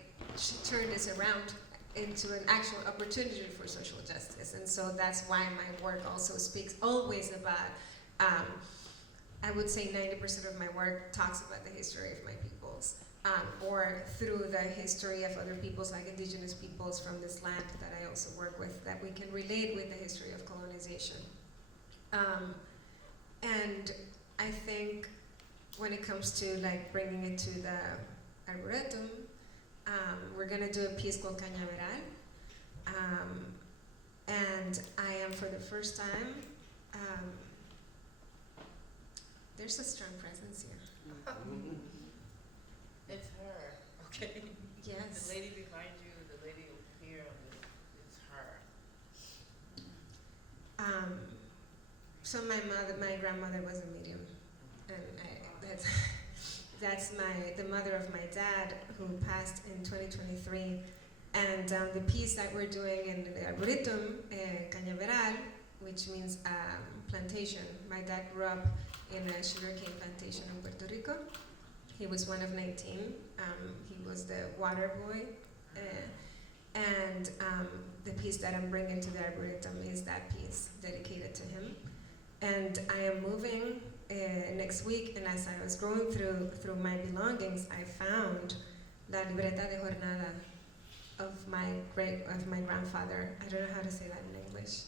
turn this around into an actual opportunity for social justice? And so that's why my work also speaks always about, I would say 90% of my work talks about the history of my peoples, or through the history of other peoples, like indigenous peoples from this land that I also work with, that we can relate with the history of colonization. And I think when it comes to like bringing it to the Arboretum, we're gonna do a piece called Cañaveral, and I am for the first time, there's a strong presence here. It's her, okay? Yes. The lady behind you, the lady over here, it's her. So my grandmother was a medium, and that's the mother of my dad, who passed in 2023. And the piece that we're doing in the Arboretum, Cañaveral, which means plantation. My dad grew up in a sugarcane plantation in Puerto Rico. He was one of 19. He was the water boy. And the piece that I'm bringing to the Arboretum is that piece dedicated to him. And I am moving next week, and as I was going through my belongings, I found La Libreta de Jornada of my grandfather. I don't know how to say that in English.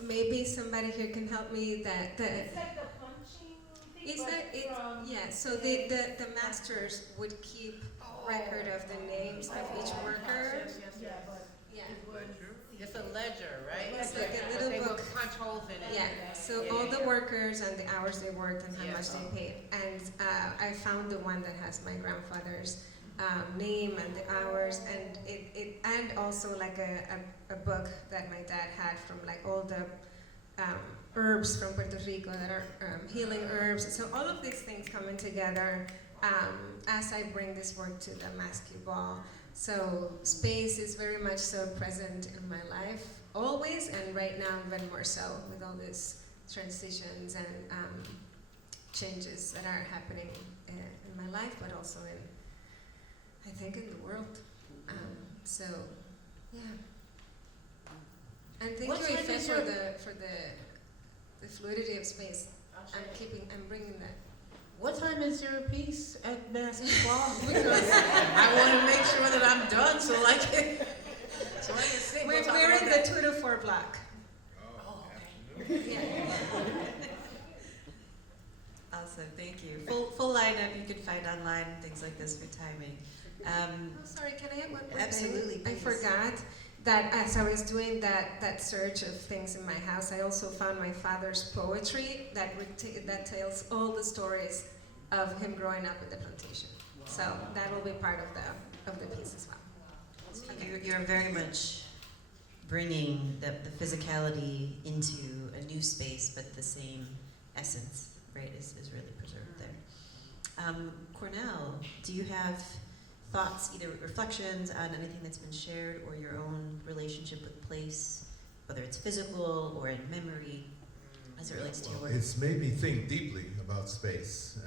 Maybe somebody here can help me. It's like the punching thing, Yeah. So the masters would keep record of the names of each worker. Yeah, but Yeah. It's a ledger, right? It's like a little they book. would punch holes in it. Yeah, so Yeah, all yeah. the workers and the hours they worked and how Yeah. much they paid. And I found the one that has my grandfather's name and the hours, and and also like a book that my dad had from like all the herbs from Puerto Rico that are healing herbs. So all of these things coming together as I bring this work to the MassQ Ball. So space is very much so present in my life, always, and right now even more so with all these transitions and changes that are happening in my life, but also I think in the world. So, yeah. And thank What you, time Ifé, is for your- the fluidity of space. I'm bringing that. What time is your piece at MassQ Ball? Because I want to make sure that I'm done so I can sing. We'll talk We're about in that. the 2 to 4 block. Oh, okay. Yeah. Awesome, thank you. Full lineup you can find online, things like this for timing. Oh, sorry, can I add one more Absolutely, thing? I please. forgot that as I was doing that search of things in my house, I also found my father's poetry that tells all the stories of him growing up in the plantation. So that will be part of the piece as well. You're very much bringing the physicality into a new space, but the same essence, right, is really preserved there. Cornell, do you have thoughts, either reflections on anything that's been shared or your own relationship with place, whether it's physical or in memory, as it relates to your work? It's made me think deeply about space.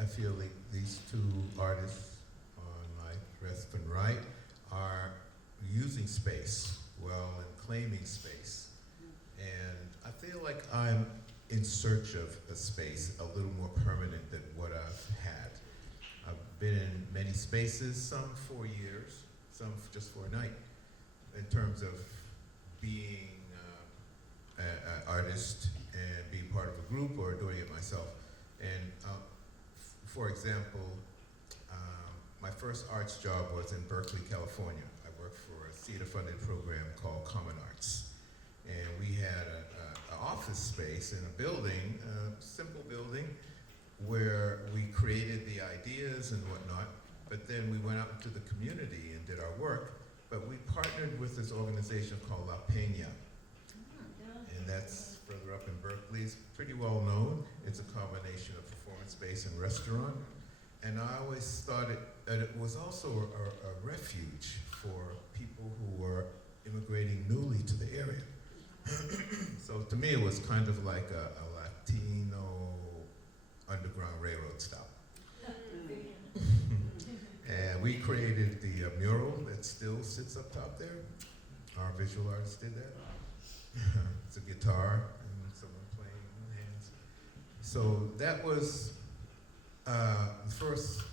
I feel like these two artists on my left and right are using space well and claiming space. And I feel like I'm in search of a space a little more permanent than what I've had. I've been in many spaces, some for years, some just for a night, in terms of being an artist and being part of a group or doing it myself. And for example, my first arts job was in Berkeley, California. I worked for a theater-funded program called Common Arts. And we had an office space in a building, a simple building, where we created the ideas and whatnot, but then we went out into the community and did our work, but we partnered with this organization called La Peña. And that's further up in Berkeley. It's pretty well known. It's a combination of performance space and restaurant. And I always thought that it was also a refuge for people who were immigrating newly to the area. So to me, it was kind of like a Latino Underground Railroad stop. And we created the mural that still sits up top there. Our visual artist did that. It's a guitar and someone playing on hands. So that was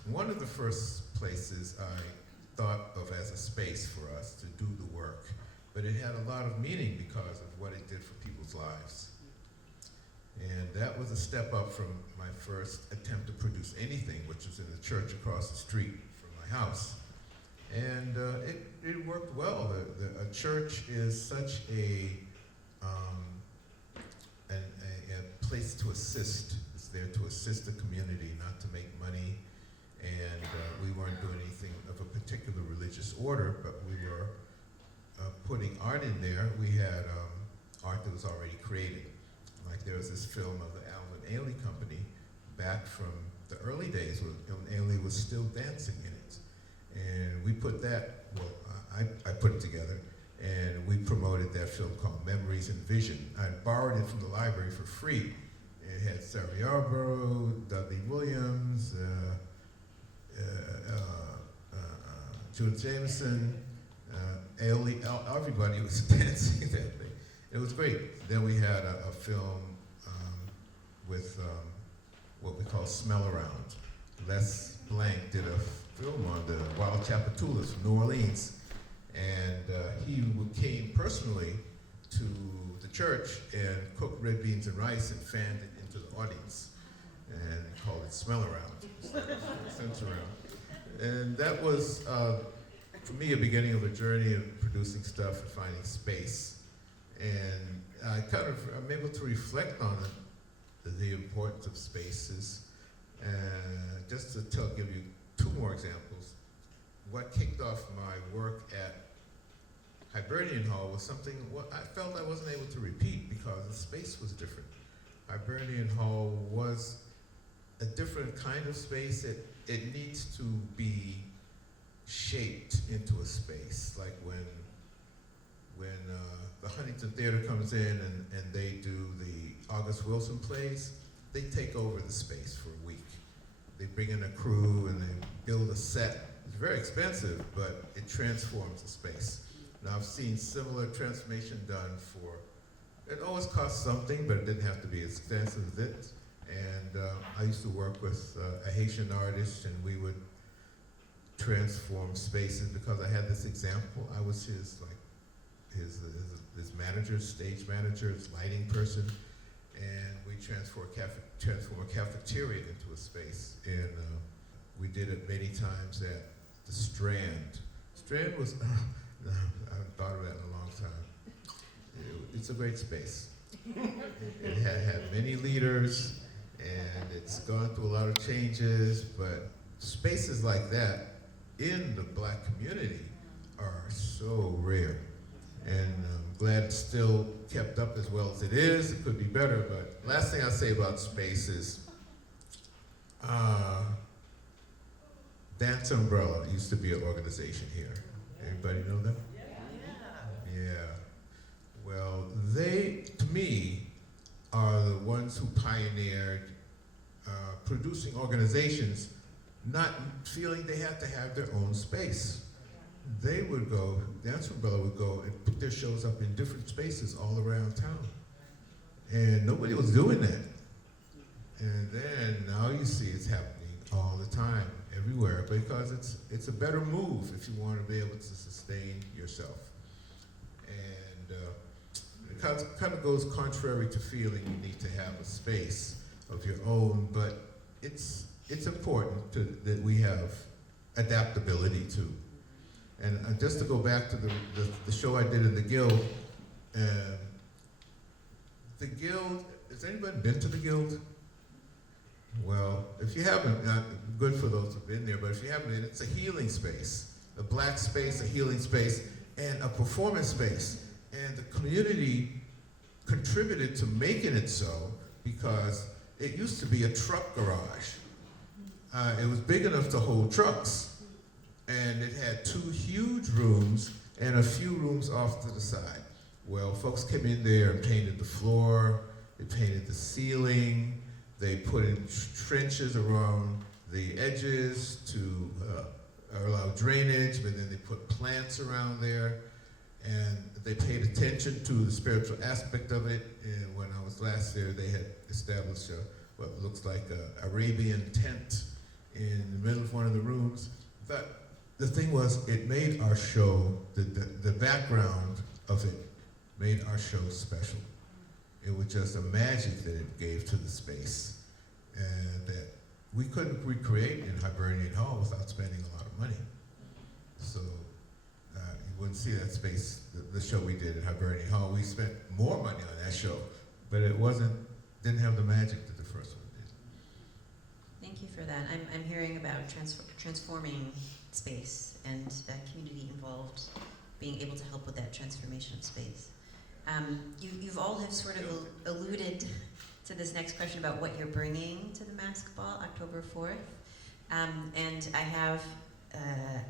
one of the first places I thought of as a space for us to do the work. But it had a lot of meaning because of what it did for people's lives. And that was a step up from my first attempt to produce anything, which was in the church across the street from my house. And it worked well. A church is such a place to assist. It's there to assist the community, not to make money. And we weren't doing anything of a particular religious order, but we were putting art in there. We had art that was already created. Like there was this film of the Alvin Ailey Company back from the early days when Ailey was still dancing in it. And we put that, I put it together, and we promoted that film called Memories and Vision. I borrowed it from the library for free. It had Sarah Yarborough, Dudley Williams, Judith Jameson, Ailey, everybody was dancing that day. It was great. Then we had a film with what we call Smell Around. Les Blank did a film on the wild Chapatulas from New Orleans. And he came personally to the church and cooked red beans and rice and fanned it into the audience. And called it Smell Around. Sense Around. And that was, for me, a beginning of a journey of producing stuff and finding space. And I'm able to reflect on the importance of spaces. And just to give you two more examples, what kicked off my work at Hibernian Hall was something I felt I wasn't able to repeat because the space was different. Hibernian Hall was a different kind of space. It needs to be shaped into a space. Like when the Huntington Theater comes in and they do the August Wilson plays, they take over the space for a week. They bring in a crew and they build a set. It's very expensive, but it transforms the space. Now I've seen similar transformation done for, it always costs something, but it didn't have to be as expensive as it. And I used to work with a Haitian artist, and we would transform spaces because I had this example. I was his manager, stage manager, his lighting person, and we transform a cafeteria into a space. And we did it many times at the Strand. Strand was, I haven't thought of that in a long time. It's a great space. It had many leaders, and it's gone through a lot of changes, but spaces like that in the Black community are so rare. And I'm glad it's still kept up as well as it is. It could be better, but last thing I'll say about space is Dance Umbrella used to be an organization here. Everybody know them? Yeah. Well, they, to me, are the ones who pioneered producing organizations not feeling they had to have their own space. They would go, Dance Umbrella would go and put their shows up in different spaces all around town. And nobody was doing that. And then now you see it's happening all the time, everywhere, because it's a better move if you want to be able to sustain yourself. And it kind of goes contrary to feeling you need to have a space of your own, but it's important that we have adaptability too. And just to go back to the show I did in the Guild, has anybody been to the Guild? Well, if you haven't, good for those who've been there, but if you haven't been, it's a healing space, a Black space, a healing space, and a performance space. And the community contributed to making it so because it used to be a truck garage. It was big enough to hold trucks, and it had 2 huge rooms and a few rooms off to the side. Well, folks came in there and painted the floor, they painted the ceiling, they put in trenches around the edges to allow drainage, but then they put plants around there, and they paid attention to the spiritual aspect of it. And when I was last there, they had established what looks like an Arabian tent in the middle of one of the rooms. But the thing was, it made our show, the background of it made our show special. It was just a magic that it gave to the space, and that we couldn't recreate in Hibernian Hall without spending a lot of money. So you wouldn't see that space, the show we did in Hibernian Hall. We spent more money on that show, but it didn't have the magic that the first one did. Thank you for that. I'm hearing about transforming space and that community involved being able to help with that transformation of space. You've all have sort of alluded to this next question about what you're bringing to the MassQ Ball, October 4th. And I have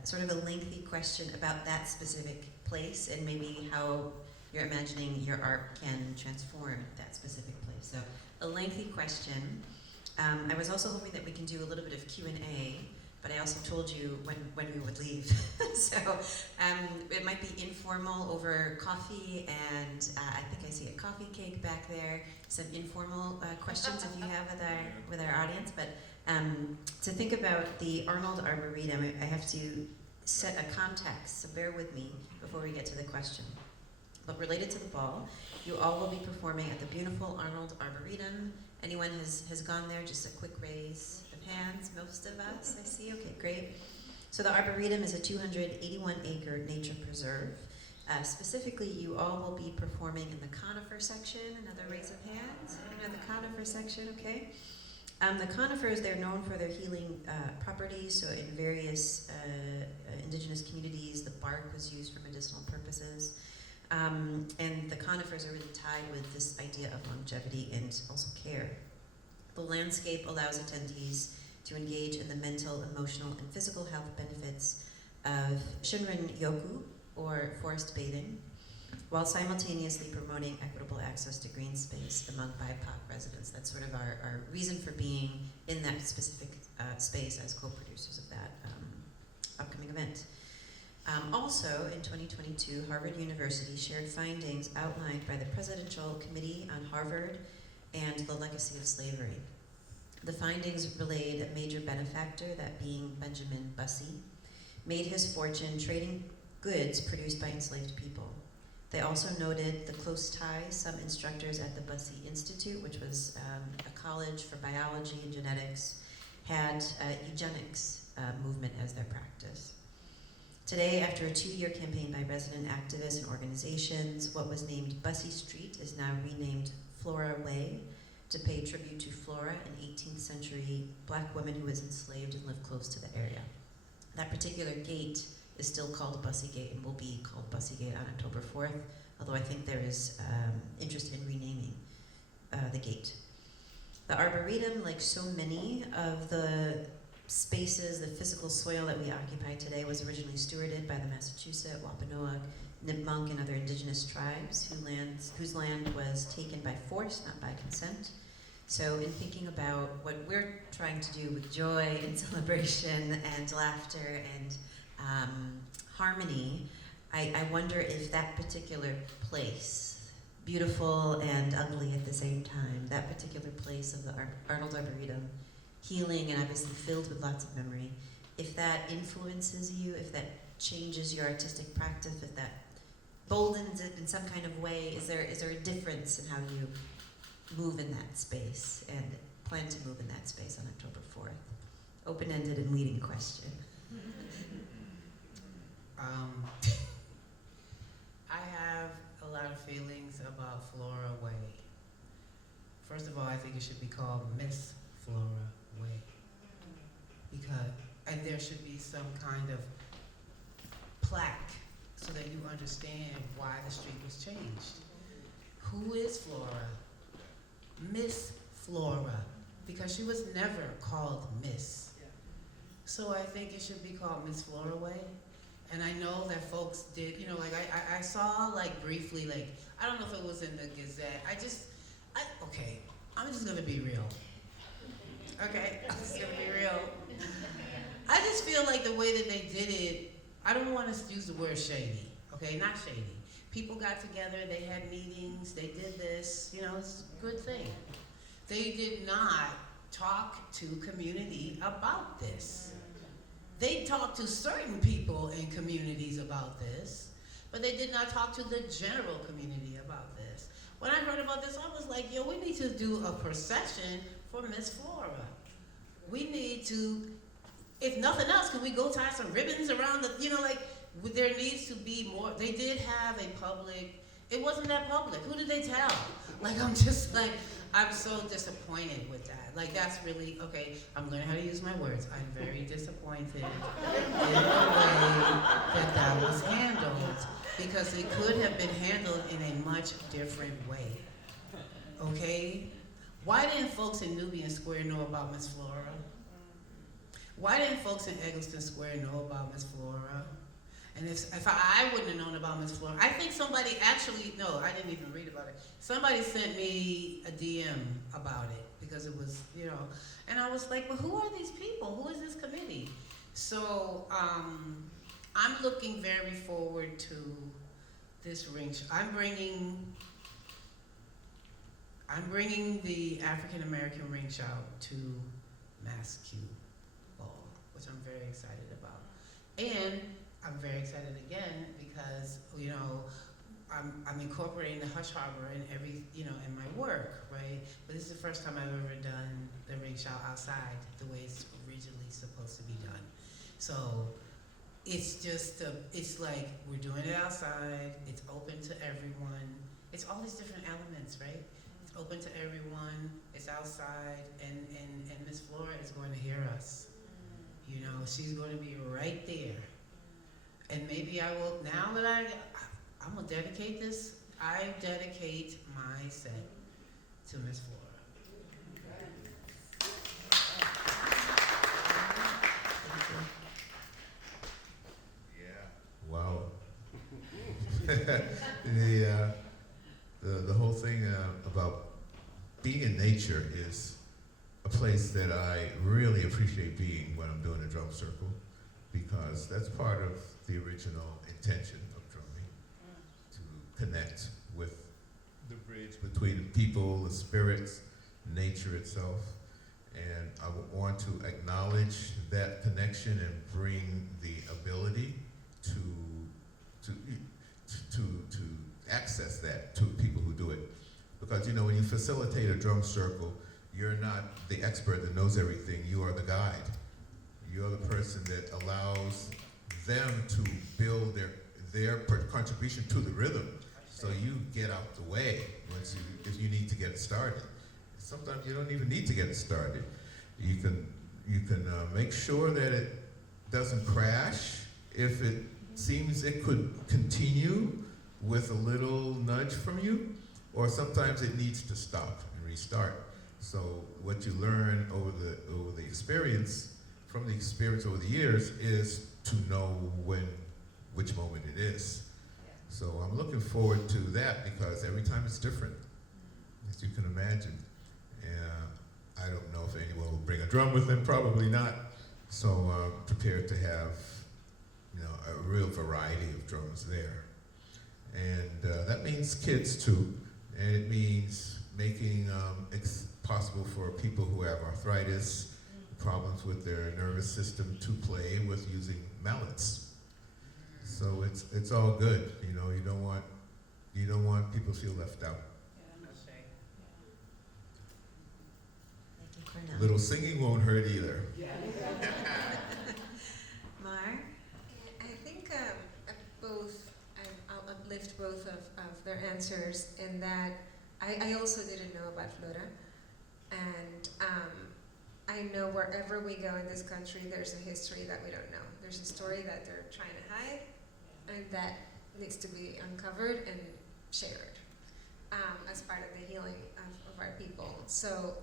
sort of a lengthy question about that specific place and maybe how you're imagining your art can transform that specific place. So a lengthy question. I was also hoping that we can do a little bit of Q&A, but I also told you when we would leave. So it might be informal over coffee, and I think I see a coffee cake back there. Some informal questions if you have with our audience. But to think about the Arnold Arboretum, I have to set a context, so bear with me before we get to the question. But related to the ball, you all will be performing at the beautiful Arnold Arboretum. Anyone has gone there? Just a quick raise of hands. Most of us, I see. Okay, great. So the Arboretum is a 281-acre nature preserve. Specifically, you all will be performing in the conifer section. Another raise of hands. Another conifer section. Okay. The conifers, they're known for their healing properties. So in various indigenous communities, the bark was used for medicinal purposes. And the conifers are really tied with this idea of longevity and also care. The landscape allows attendees to engage in the mental, emotional, and physical health benefits of Shinrin Yoku, or forest bathing, while simultaneously promoting equitable access to green space among BIPOC residents. That's sort of our reason for being in that specific space as co-producers of that upcoming event. Also, in 2022, Harvard University shared findings outlined by the Presidential Committee on Harvard and the Legacy of Slavery. The findings relayed a major benefactor, that being Benjamin Bussey, made his fortune trading goods produced by enslaved people. They also noted the close ties some instructors at the Bussey Institute, which was a college for biology and genetics, had eugenics movement as their practice. Today, after a 2-year campaign by resident activists and organizations, what was named Bussey Street is now renamed Flora Way to pay tribute to Flora, an 18th century black woman who was enslaved and lived close to the area. That particular gate is still called Bussey Gate and will be called Bussey Gate on October 4th, although I think there is interest in renaming the gate. The Arboretum, like so many of the spaces, the physical soil that we occupy today, was originally stewarded by the Massachusetts, Wampanoag, Nipmuc, and other indigenous tribes whose land was taken by force, not by consent. So in thinking about what we're trying to do with joy and celebration and laughter and harmony, I wonder if that particular place, beautiful and ugly at the same time, that particular place of the Arnold Arboretum, healing and obviously filled with lots of memory, if that influences you, if that changes your artistic practice, if that boldens it in some kind of way, is there a difference in how you move in that space and plan to move in that space on October 4th? Open-ended and leading question. I have a lot of feelings about Flora Way. First of all, I think it should be called Miss Flora Way. And there should be some kind of plaque so that you understand why the street was changed. Who is Flora? Miss Flora, because she was never called Miss. So I think it should be called Miss Flora Way. And I know that folks did, I saw briefly, I don't know if it was in the Gazette. Okay, I'm just gonna be real. Okay, I'm just gonna be real. I just feel like the way that they did it, I don't want to use the word shady, okay, not shady. People got together, they had meetings, they did this, it's a good thing. They did not talk to community about this. They talked to certain people in communities about this, but they did not talk to the general community about this. When I heard about this, I was like, yo, we need to do a procession for Miss Flora. We need to, if nothing else, can we go tie some ribbons around there needs to be more. They did have a public, it wasn't that public. Who did they tell? I'm so disappointed with that. That's really, okay, I'm learning how to use my words. I'm very disappointed in the way that was handled, because it could have been handled in a much different way, okay? Why didn't folks in Nubian Square know about Miss Flora? Why didn't folks in Eggleston Square know about Miss Flora? And if I wouldn't have known about Miss Flora, I think somebody actually, no, I didn't even read about it. Somebody sent me a DM about it because it was, and I was like, well, who are these people? Who is this committee? So I'm looking very forward to this ring show. I'm bringing the African American ring shout to MassQ Ball, which I'm very excited about. And I'm very excited again because, I'm incorporating the Hush Harbor in in my work, right? But this is the first time I've ever done the ring shout outside the way it's originally supposed to be done. So it's just, it's like we're doing it outside, it's open to everyone. It's all these different elements, right? It's open to everyone, it's outside, and Miss Flora is going to hear us. She's going to be right there. And maybe I will, now that I'm going to dedicate this, I dedicate my set to Miss Flora. The whole thing about being in nature is a place that I really appreciate being when I'm doing a drum circle, because that's part of the original intention of drumming, to connect with the bridge between the people, the spirits, nature itself. And I want to acknowledge that connection and bring the ability to access that to people who do it. Because, you know, when you facilitate a drum circle, you're not the expert that knows everything, you are the guide. You're the person that allows them to build their contribution to the rhythm. So you get out the way if you need to get it started. Sometimes you don't even need to get it started. You can make sure that it doesn't crash. If it seems it could continue with a little nudge from you, or sometimes it needs to stop and restart. So what you learn over the experience, from the experience over the years, is to know which moment it is. So I'm looking forward to that, because every time it's different, as you can imagine. I don't know if anyone will bring a drum with them, probably not. So I'm prepared to have, you know, a real variety of drums there. And that means kids too, and it means making possible for people who have arthritis, problems with their nervous system, to play with using mallets. So it's all good, you know. You don't want people to feel left out. Thank you, Cornell. A little singing won't hurt either. Mar? I think I'll uplift both of their answers in that I also didn't know about Flora. And I know wherever we go in this country, there's a history that we don't know. There's a story that they're trying to hide, and that needs to be uncovered and shared as part of the healing of our people. So,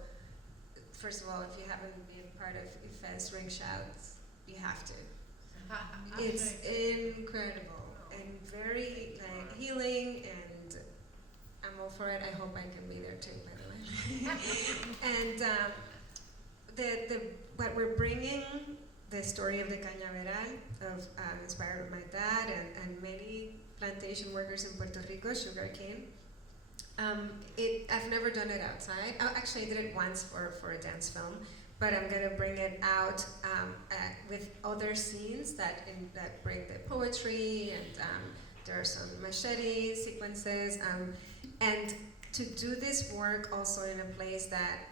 first of all, if you haven't been part of Ifé's Ring Shouts, you have to. It's incredible and very healing, and I'm all for it. I hope I can be there too, by the way. And what we're bringing, the story of the cañaveral, inspired by my dad and many plantation workers in Puerto Rico, sugarcane. I've never done it outside. Oh, actually, I did it once for a dance film, but I'm gonna bring it out with other scenes that bring the poetry, and there are some machete sequences, and to do this work also in a place that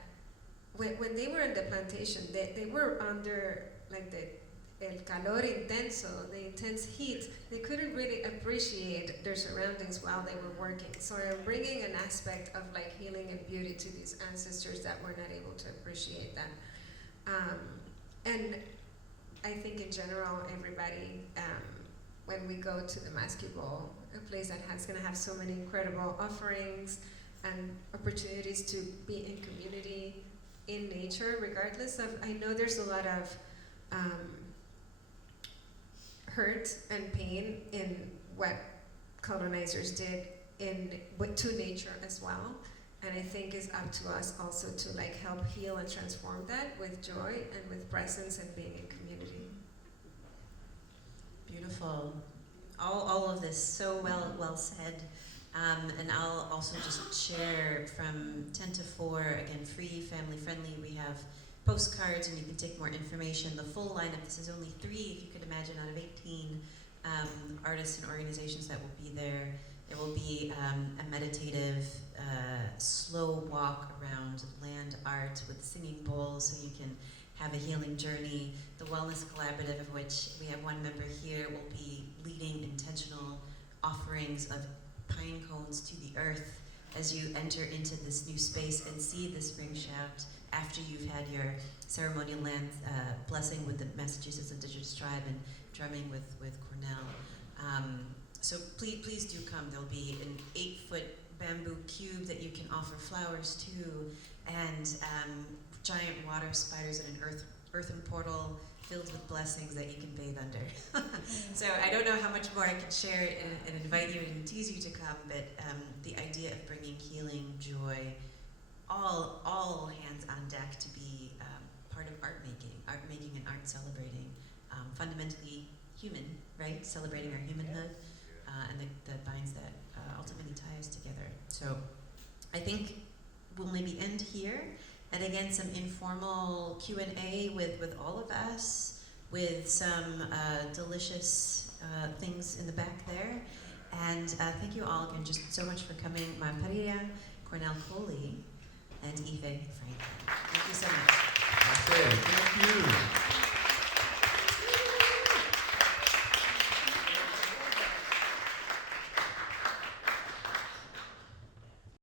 when they were in the plantation, they were under like el calor intenso, the intense heat. They couldn't really appreciate their surroundings while they were working. So I'm bringing an aspect of like healing and beauty to these ancestors that were not able to appreciate that. And I think in general, everybody, when we go to the MassQ Ball, a place that is gonna have so many incredible offerings and opportunities to be in community, in nature, regardless of, I know there's a lot of hurt and pain in what colonizers did to nature as well. And I think it's up to us also to like help heal and transform that with joy and with presence and being in community. Beautiful. All of this so well said. And I'll also just share from 10 to 4, again, free, family friendly. We have postcards and you can take more information. The full lineup, this is only 3, if you could imagine, out of 18 artists and organizations that will be there. There will be a meditative, slow walk around land art with singing bowls, so you can have a healing journey. The Wellness Collaborative, of which we have one member here, will be leading intentional offerings of pine cones to the earth as you enter into this new space and see this ring shout after you've had your ceremonial land blessing with the Massachusetts Indigenous Tribe and drumming with Cornell. So please do come. There'll be an 8-foot bamboo cube that you can offer flowers to, and giant water spiders and an earth earthen portal filled with blessings that you can bathe under. So I don't know how much more I can share and invite you and tease you to come, but the idea of bringing healing, joy, all hands on deck to be part of art making and art celebrating, fundamentally human, right? Celebrating our humanhood and the binds that ultimately tie us together. So I think we'll maybe end here. And again, some informal Q&A with all of us, with some delicious things in the back there. And thank you all again just so much for coming. Parilla, Cornell, Coley, and Ifé Franklin. Thank you so much. Okay, thank you.